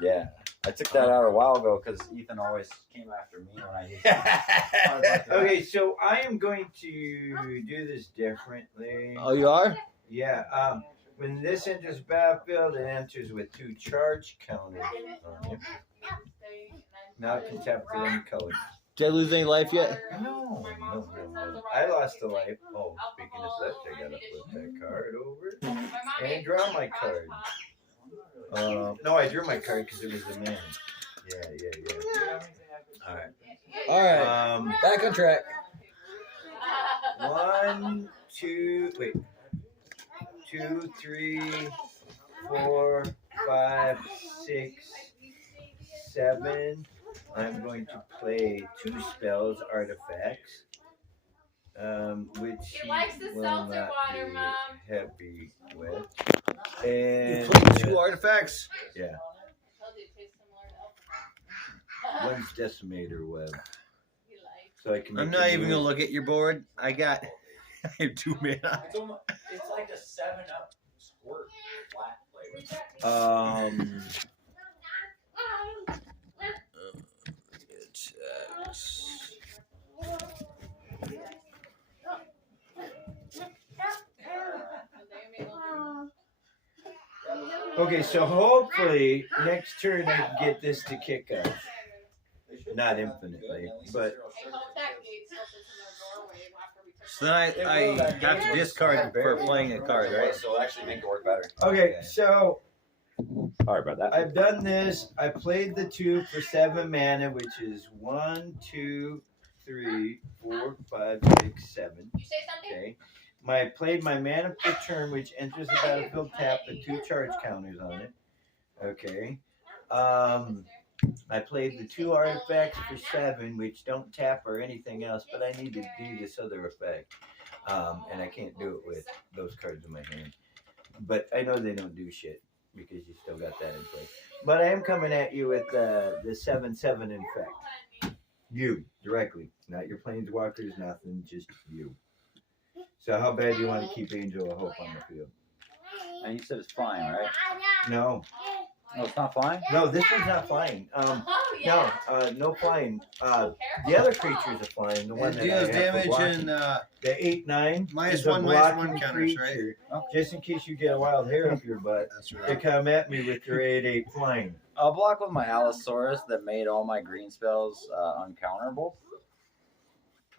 Yeah, I took that out a while ago because Ethan always came after me when I used it. Okay, so I am going to do this differently. Oh, you are? Yeah, when this enters battlefield, it enters with 2 charge counters on it. Now it can tap for any color. Did I lose any life yet? No. I lost a life. Oh, speaking of such, I gotta flip that card over and draw my card. No, I drew my card because it was a man. Yeah. All right. All right. Back on track. 1, 2, wait. 2, 3, 4, 5, 6, 7. I'm going to play 2 spells, artifacts, which He likes the will seltzer not water, be Mom. happy with. You And played 2 artifacts. yeah, I told you it tastes similar to one's decimator web, He likes. so I can. I'm make not a even new- gonna look at your board. I have 2 mana. It's like a 7-Up squirt flat flavor. Okay, so hopefully next turn I can get this to kick off. Not infinitely, but I hope that gate still sits in their doorway after we took So then I have to discard for playing a card, right? So it'll actually make it work better. okay. So Sorry about that. I've done this. I played the 2 for 7 mana, which is 1, 2, 3, 4, 5, 6, 7. You say something? Okay. I played my mana per turn, which enters the battlefield tap with 2 charge counters on it. Okay. I played the 2 artifacts for 7, which don't tap or anything else, but I need to do this other effect. And I can't do it with those cards in my hand. But I know they don't do shit because you still got that in play. But I am coming at you with the 7/7 infect. You directly, not your planeswalkers, nothing, just you. So how bad do you want to keep Angel of Hope on the field? And you said it's flying, right? No, No, it's not flying. no, this one's not flying. Oh, yeah. No flying. Careful. The other creatures are flying. The one It that deals I have for damage blocking. and The 8/9 minus is a 1, minus 1 blocking counters, right? creature. Oh. Just in case you get a wild hair up your butt, That's they right. come at me with your 8/8 flying. I'll block with my Allosaurus that made all my green spells uncounterable.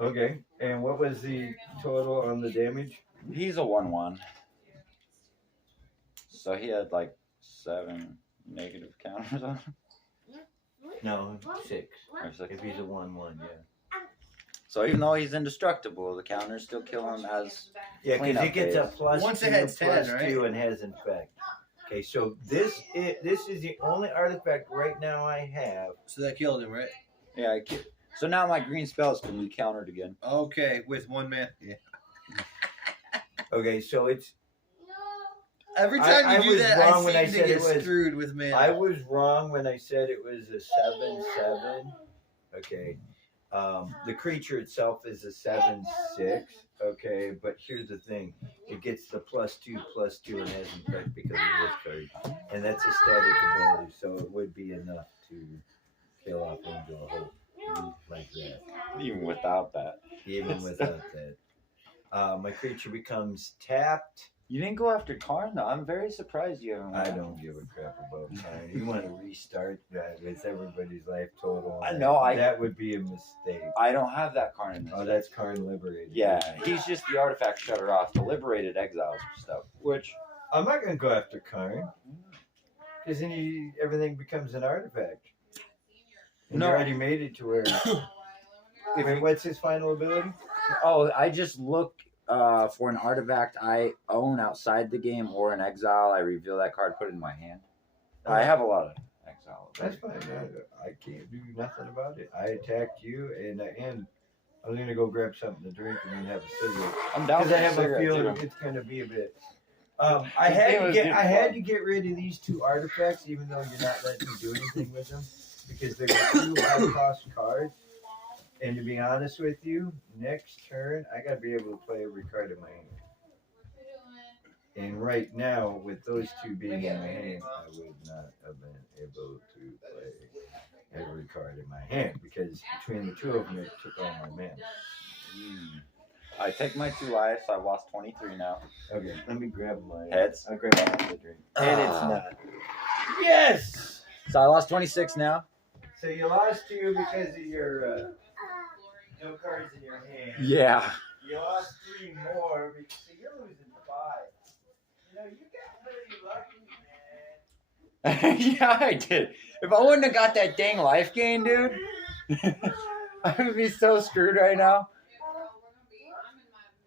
Okay, and what was the total on the damage? He's a 1/1. So he had like 7 negative counters on him. No, 6. Or 6. If he's a 1/1, yeah. So even though he's indestructible, the counters still kill him as. Yeah, because Cleanup he gets a phase. plus Once 2, it hits 10, plus right? 2, and has infect. Okay, so this is the only artifact right now I have. So that killed him, right? Yeah. So now my green spells can be countered again. Okay, with 1 man. Yeah. Okay, so it's Every I time you was do that, wrong I when I seem to said get it was- screwed with mana. I was wrong when I said it was a 7/7. Okay. The creature itself is a 7/6. Okay, but here's the thing. It gets the +2/+2 and has infect because of this card. And that's a static ability, so it would be enough to kill off Angel of Hope like that. Even without that. Even without that. My creature becomes tapped. You didn't go after Karn though. I'm very surprised you haven't. I don't give a crap about time. You want to restart that with everybody's life total. I know, that would be a mistake. I don't have that Karn in this. Oh, deck. that's Karn Liberated. Yeah, he's just the artifact shutter off, the liberated exiles stuff. Which I'm not gonna go after Karn, because then everything becomes an artifact. And No. you already made it to where. Wait, what's his final ability? oh, I just look for an artifact I own outside the game or an exile, I reveal that card, put it in my hand. I have a lot of exile. That's fine. I can't do nothing about it. I attacked you, and I'm gonna go grab something to drink and then have a cigarette. I'm down Because for I have a cigarette, feeling too. it's gonna be a bit. I had to get rid of these 2 artifacts, even though you're not letting me do anything with them, because they're 2 high-cost cards. And to be honest with you, next turn I gotta be able to play every card in my hand. And right now, with those 2 being in my hand, I would not have been able to play every card in my hand because between the 2 of them, it took all my mana. I take my 2 lives, so I've lost 23 now. Okay, let me grab my Heads. I'll grab my drink. And it's Ah. not. Yes. So I lost 26 now. So you lost 2 because of your no cards in your hand. Yeah. You lost 3 more because you're losing 5. You know, you got pretty lucky, man. Yeah, I did. If I wouldn't have got that dang life gain, dude, I would be so screwed right now.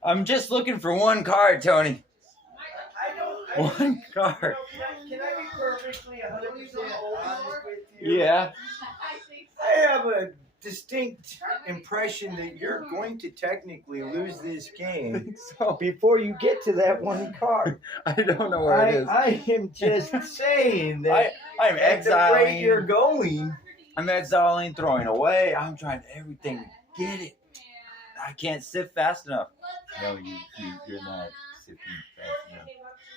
I'm just looking for 1 card, Tony. One card. Can I be perfectly 100% honest with you? Yeah. I have a distinct impression that you're going to technically lose this game So before you get to that 1 card. I don't know where it is. I am just saying that I'm at the rate you're exiling. going. I'm exiling, throwing away. I'm trying everything to get it. I can't sift fast enough. No, you're not sifting fast enough.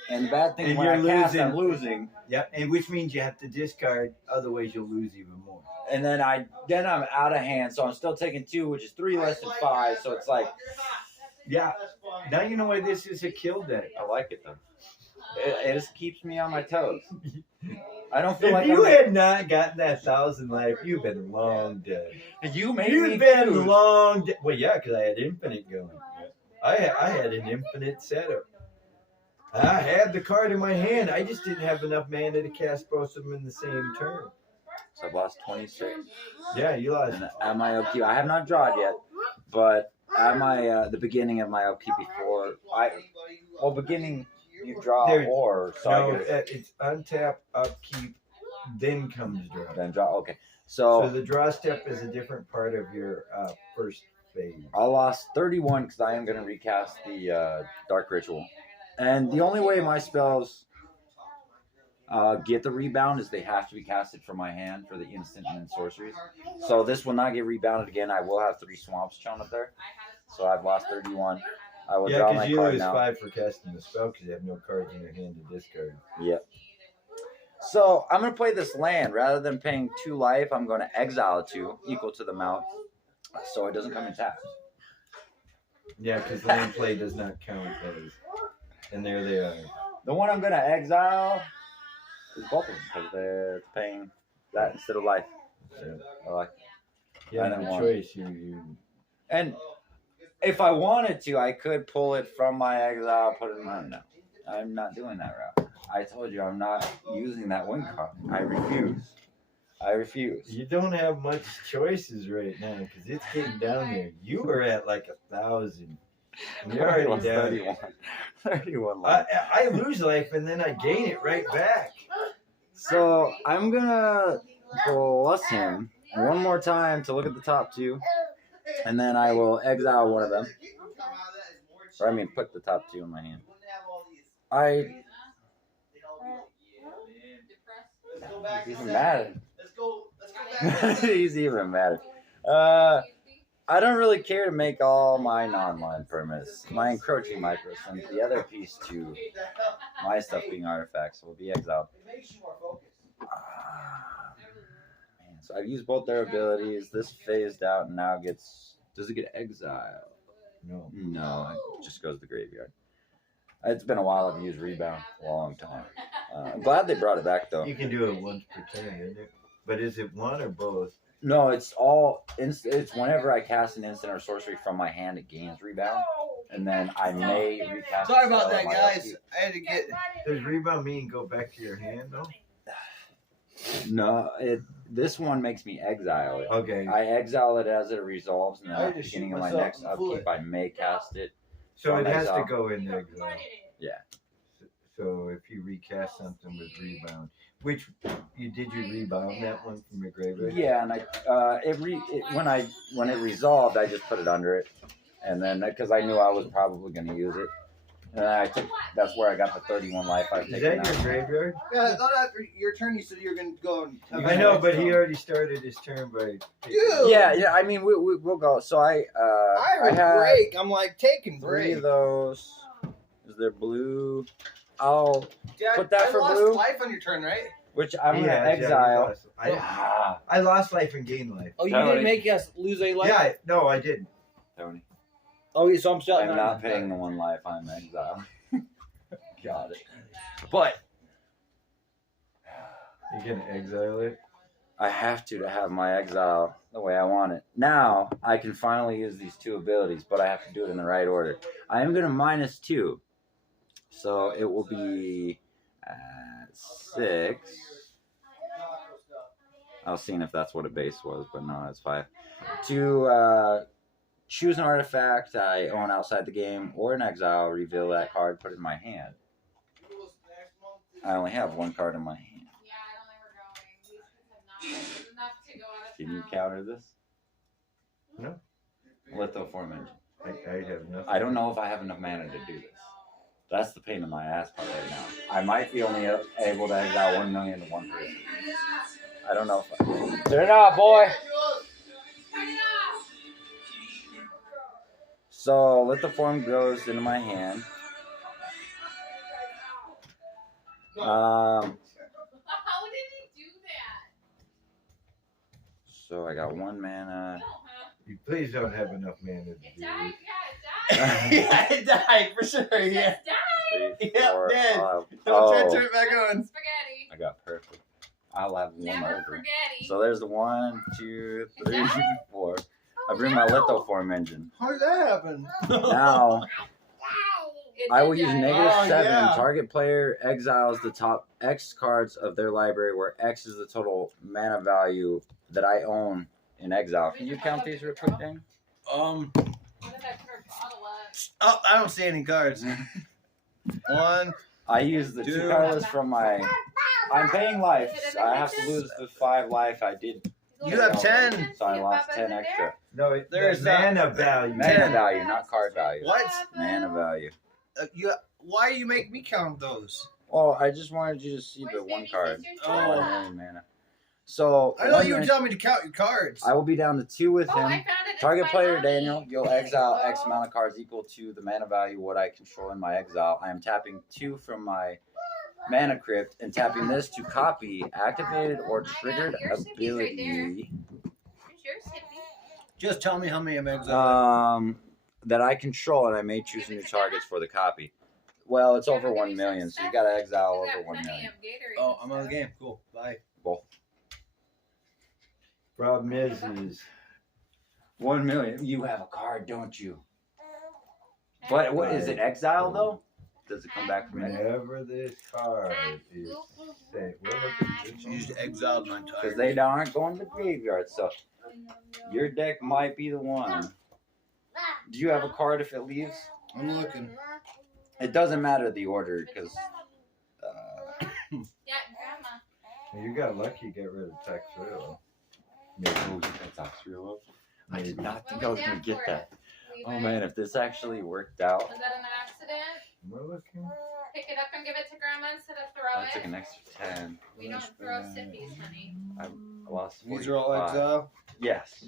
And the bad thing And when you're I cast, losing. I'm losing. Yep, and which means you have to discard, otherwise you'll lose even more. And then I'm out of hand, so I'm still taking 2, which is 3 less than 5. So it's like, Yeah. Now you know why this is a kill deck. I like it though. It just keeps me on my toes. I don't feel If like you had not gotten that 1,000 life, you've been long dead. you made me You've been choose. long dead. Well, yeah, because I had infinite going. I had an infinite setup. I had the card in my hand. I just didn't have enough mana to cast both of them in the same turn. So I've lost 26. Yeah, you lost. And at my upkeep, I have not drawn yet, but at my the beginning of my upkeep before beginning you draw There- or so No, I get it's untap, upkeep, then comes draw. then draw. Okay, So so the draw step is a different part of your first phase. I lost 31 because I am going to recast the Dark Ritual, and the only way my spells get the rebound is they have to be casted from my hand for the instant and sorceries. So this will not get rebounded again. I will have 3 swamps chilling up there. So I've lost 31. I will Yeah, draw because my you card lose now. 5 for casting the spell because you have no cards in your hand to discard. Yep. So I'm gonna play this land rather than paying 2 life. I'm going to exile 2 equal to the amount, so it doesn't come in tapped. Yeah, because land play does not count as. And there they are. The one I'm gonna exile is both of them because they're paying that instead of life. Yeah, I like. yeah I don't no want choice. You. And if I wanted to, I could pull it from my exile, put it in my. No, I'm not doing that route. I told you I'm not using that win card. I refuse. I refuse. You don't have much choices right now because it's getting down there. You were at like 1,000. You're already lost down. 31. 31 life. I lose life and then I gain it right back. So I'm gonna bless him one more time to look at the top 2, and then I will exile one of them. Or I mean, put the top 2 in my hand. He's even mad. He's even mad. I don't really care to make all my non-land permits. My encroaching micro sends the other piece to my stuff being artifacts will be exiled. Man, so I've used both their abilities. This phased out and now gets. Does it get exiled? No. No, it just goes to the graveyard. It's been a while I've used rebound. A long time. I'm glad they brought it back though. You can do it once per turn, isn't it? But is it one or both? No, it's all. It's whenever I cast an instant or sorcery from my hand, it gains rebound, and then I may recast. Sorry the about spell that, at my guys. upkeep. I had to get. Does rebound mean go back to your hand though? No, this one makes me exile it. Okay. I exile it as it resolves, and then I at the just beginning shoot of my myself next in the upkeep, foot. I may cast it. So from it has to exile. go in You there. put it in. So if you recast something with rebound, which did you rebound that one from your graveyard? Yeah, and when it resolved, I just put it under it, and then because I knew I was probably going to use it, and that's where I got the 31 life I've Is taken that your out. graveyard? Yeah, I thought after your turn you said you were gonna go and have I know, but he already started his turn by. Dude. Yeah. I mean, we'll go. So I heard have break. I'm like taking 3 break. of those. Is there blue? I'll Dad, put that I for lost blue. life on your turn, right? Which I'm He gonna has, yeah, exile. I lost life and gained life. Oh, you Tony. didn't make us lose a life. Yeah, no, I didn't. Tony, Oh, yeah, so I'm shutting. I'm not paying the 1 life. I'm exile. Got it. But You're gonna exile it. I have to have my exile the way I want it. Now I can finally use these 2 abilities, but I have to do it in the right order. I am gonna -2, so it will be 6. I was seeing if that's what a base was, but no, it's 5. To choose an artifact I own outside the game or an exile, reveal that card, put it in my hand. I only have 1 card in my hand. Yeah, I don't think we're going. These kids have not enough to go out of Can you town. counter this? No. Lithoform engine. I have nothing. I don't know if I have enough mana to do this. That's the pain in my ass part right now. I might be only able to exile 1 million to 1 person. I don't know if I... Turn it off, boy! Turn it off! So, Lithoform goes into my hand. How did he do that? So I got 1 mana. No, huh? You please don't have enough mana to It do died. this. Yeah, it died. Yeah, it died for sure. It Yeah. just died. 3, Yeah, 4, dead. 5. Don't try to Oh, turn it back on. Spaghetti. I got perfect. I'll have 1 Never over. forgetty. So there's the 1, 2, 3, It died? 4. I Oh, bring my no. Lithoform engine. How did that happen? Now, It I did will use die. Oh, -7. yeah. Target player exiles the top X cards of their library, where X is the total mana value that I own in exile. Can you count these real quick, Dan? What did I put her bottle at? Oh, I don't see any cards. 1. I use the 2 Dude. colorless from my. I'm paying life. So I have to lose the 5 life I did. You have 10. So I lost 10 extra. No, There's the mana not- value. Mana value, not card value. What? Mana value. Why you make me count those? Well, I just wanted you to see the Where's 1 baby card. sister's Oh. 1 bottle? million mana. So I thought you were telling me to count your cards. I will be down to 2 with Oh, I him. found it. It's Target my player mommy. Daniel, you'll exile X Oh. amount of cards equal to the mana value what I control in my exile. I am tapping 2 from my mana crypt and tapping this to copy activated or triggered Your sippy's right there. ability Here's your sippy. Just tell me how many I'm exiling. that I control, and I may choose new targets for the copy. Well, it's over 1 million, so you gotta exile Got over 1 plenty million. of Gatorade Oh, and I'm on the stuff. game. Cool. Bye. Well, Problem is 1 million. You have a card, don't you? But what is it? Exile though? Does it come back from it? whenever this card is set, we're looking She just exiled my entire. Because they aren't going to the graveyard, so your deck might be the one. Do you have a card if it leaves? I'm looking. It doesn't matter the order because Yeah, Grandma. You got lucky you got rid of Tex Real. I did not think What I was was gonna that get for? that. Leave Oh it. man, if this actually worked out, Was that an accident? We're looking. Pick it up and give it to Grandma instead of throw I took it. an extra 10. We don't throw sippies, honey. I lost 45. These are all exile. Yes.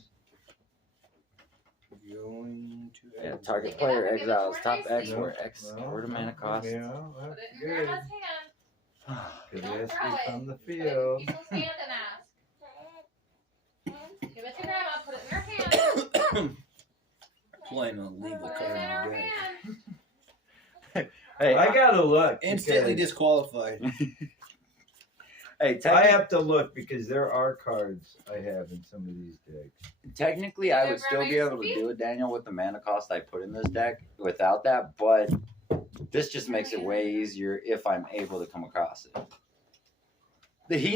Going to Yeah, exile. target Pick it player up and give it to exiles her top nicely. X where X Well, order mana cost. Yeah, Put that's it in good. Grandma's hand. Because Don't it has throw to it. from the Put it- field. You still stand and ask. Give it to Grandma. Put it in her hand. Playing a legal Put it card in in her the deck. hand. Hey, I gotta look. Instantly because disqualified. hey, I have to look because there are cards I have in some of these decks. technically, I would still be able to do it, Daniel, with the mana cost I put in this deck without that, but this just makes it way easier if I'm able to come across it.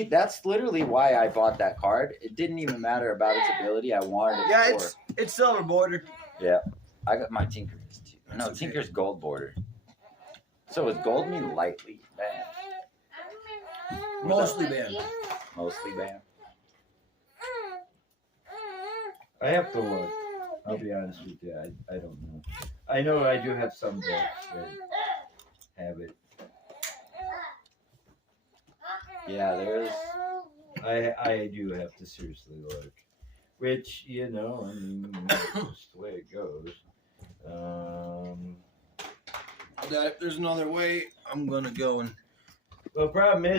That's literally why I bought that card. It didn't even matter about its ability. I wanted it Yeah, for. it's silver border. I got my Tinkerers too. No, That's okay. Tinker's gold border. So is gold mean lightly banned? Mostly banned. Mostly banned? I have to look. I'll be honest with you. I don't know. I know I do have some decks that have it. Yeah, there's. I do have to seriously look. Which, you know, I mean, that's just the way it goes. That if there's another way, I'm gonna go and Well, the problem is